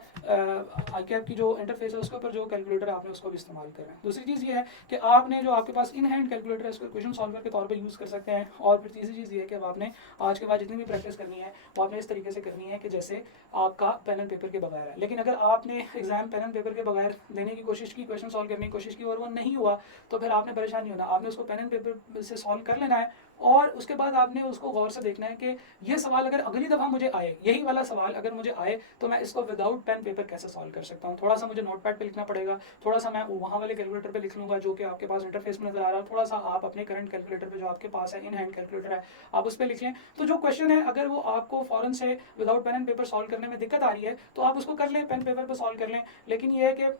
आई की जो इंटरफेस है उसके ऊपर जो कैलकुलेटर है आपने उसको भी इस्तेमाल करना है। दूसरी चीज़ ये है कि आपने जो आपके पास इन हैंड कैलकुलेटर है इसको क्वेश्चन सॉल्वर के तौर पर यूज़ कर सकते हैं। और फिर तीसरी चीज़ ये है कि अब आपने आज के बाद जितनी भी प्रैक्टिस करनी है वो आपने इस तरीके से करनी है कि जैसे आपका पेन एंड पेपर के बगैर है। लेकिन अगर आपने एग्जाम पेन एंड पेपर के बगैर देने की कोशिश की, क्वेश्चन सॉल्व करने की कोशिश की और वो नहीं हुआ, तो फिर आपने परेशान नहीं होना, आपने उसको पेन एंड पेपर से सॉल्व कर लेना है, और उसके बाद आपने उसको गौर से देखना है कि ये सवाल अगर अगली दफ़ा मुझे आए, यही वाला सवाल अगर मुझे आए, तो मैं इसको विदाउट पेन पेपर कैसे सॉल्व कर सकता हूँ। थोड़ा सा मुझे नोटपैड पे लिखना पड़ेगा, थोड़ा सा मैं वहाँ वाले कैलकुलेटर पे लिख लूँगा जो कि आपके पास इंटरफेस में नजर आ रहा है, थोड़ा सा आप अपने करंट कैलकुलेटर पे जो आपके पास है, इन हैंड कैलकुलेटर है, आप उस पर लिख लें। तो जो क्वेश्चन है अगर वो आपको फ़ौरन से without pen and paper solve करने में दिक्कत आ रही है तो आप उसको कर लें, पेन पेपर पर सॉल्व कर लें। लेकिन ये है कि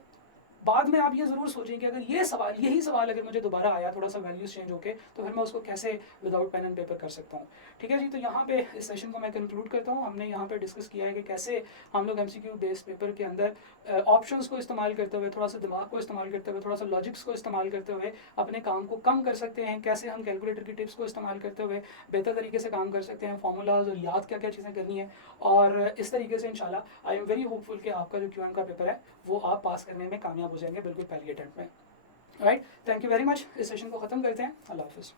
बाद में आप ये ज़रूर सोचें कि अगर यही सवाल अगर मुझे दोबारा आया थोड़ा सा वैल्यूज चेंज होके, तो फिर मैं उसको कैसे विदाउट पेन एंड पेपर कर सकता हूँ। ठीक है जी, तो यहाँ पे इस सेशन को मैं कंक्लूड करता हूँ। हमने यहाँ पे डिस्कस किया है कि कैसे हम लोग एमसीक्यू बेस्ड पेपर के अंदर ऑप्शंस को इस्तेमाल करते हुए, थोड़ा सा दिमाग को इस्तेमाल करते हुए, थोड़ा सा लॉजिक्स को इस्तेमाल करते हुए अपने काम को कम कर सकते हैं, कैसे हम कैलकुलेटर की टिप्स को इस्तेमाल करते हुए बेहतर तरीके से काम कर सकते हैं, फार्मूलाज और याद क्या क्या चीज़ें करनी है। और इस तरीके से इंशाल्लाह आई एम वेरी होपफुल कि आपका जो क्यूएम का पेपर है वो आप पास करने में कामयाब हो जाएंगे बिल्कुल पहली अटेम्प्ट में। Right, thank you very much. इस सेशन को ख़त्म करते हैं। अल्लाह हाफिज़।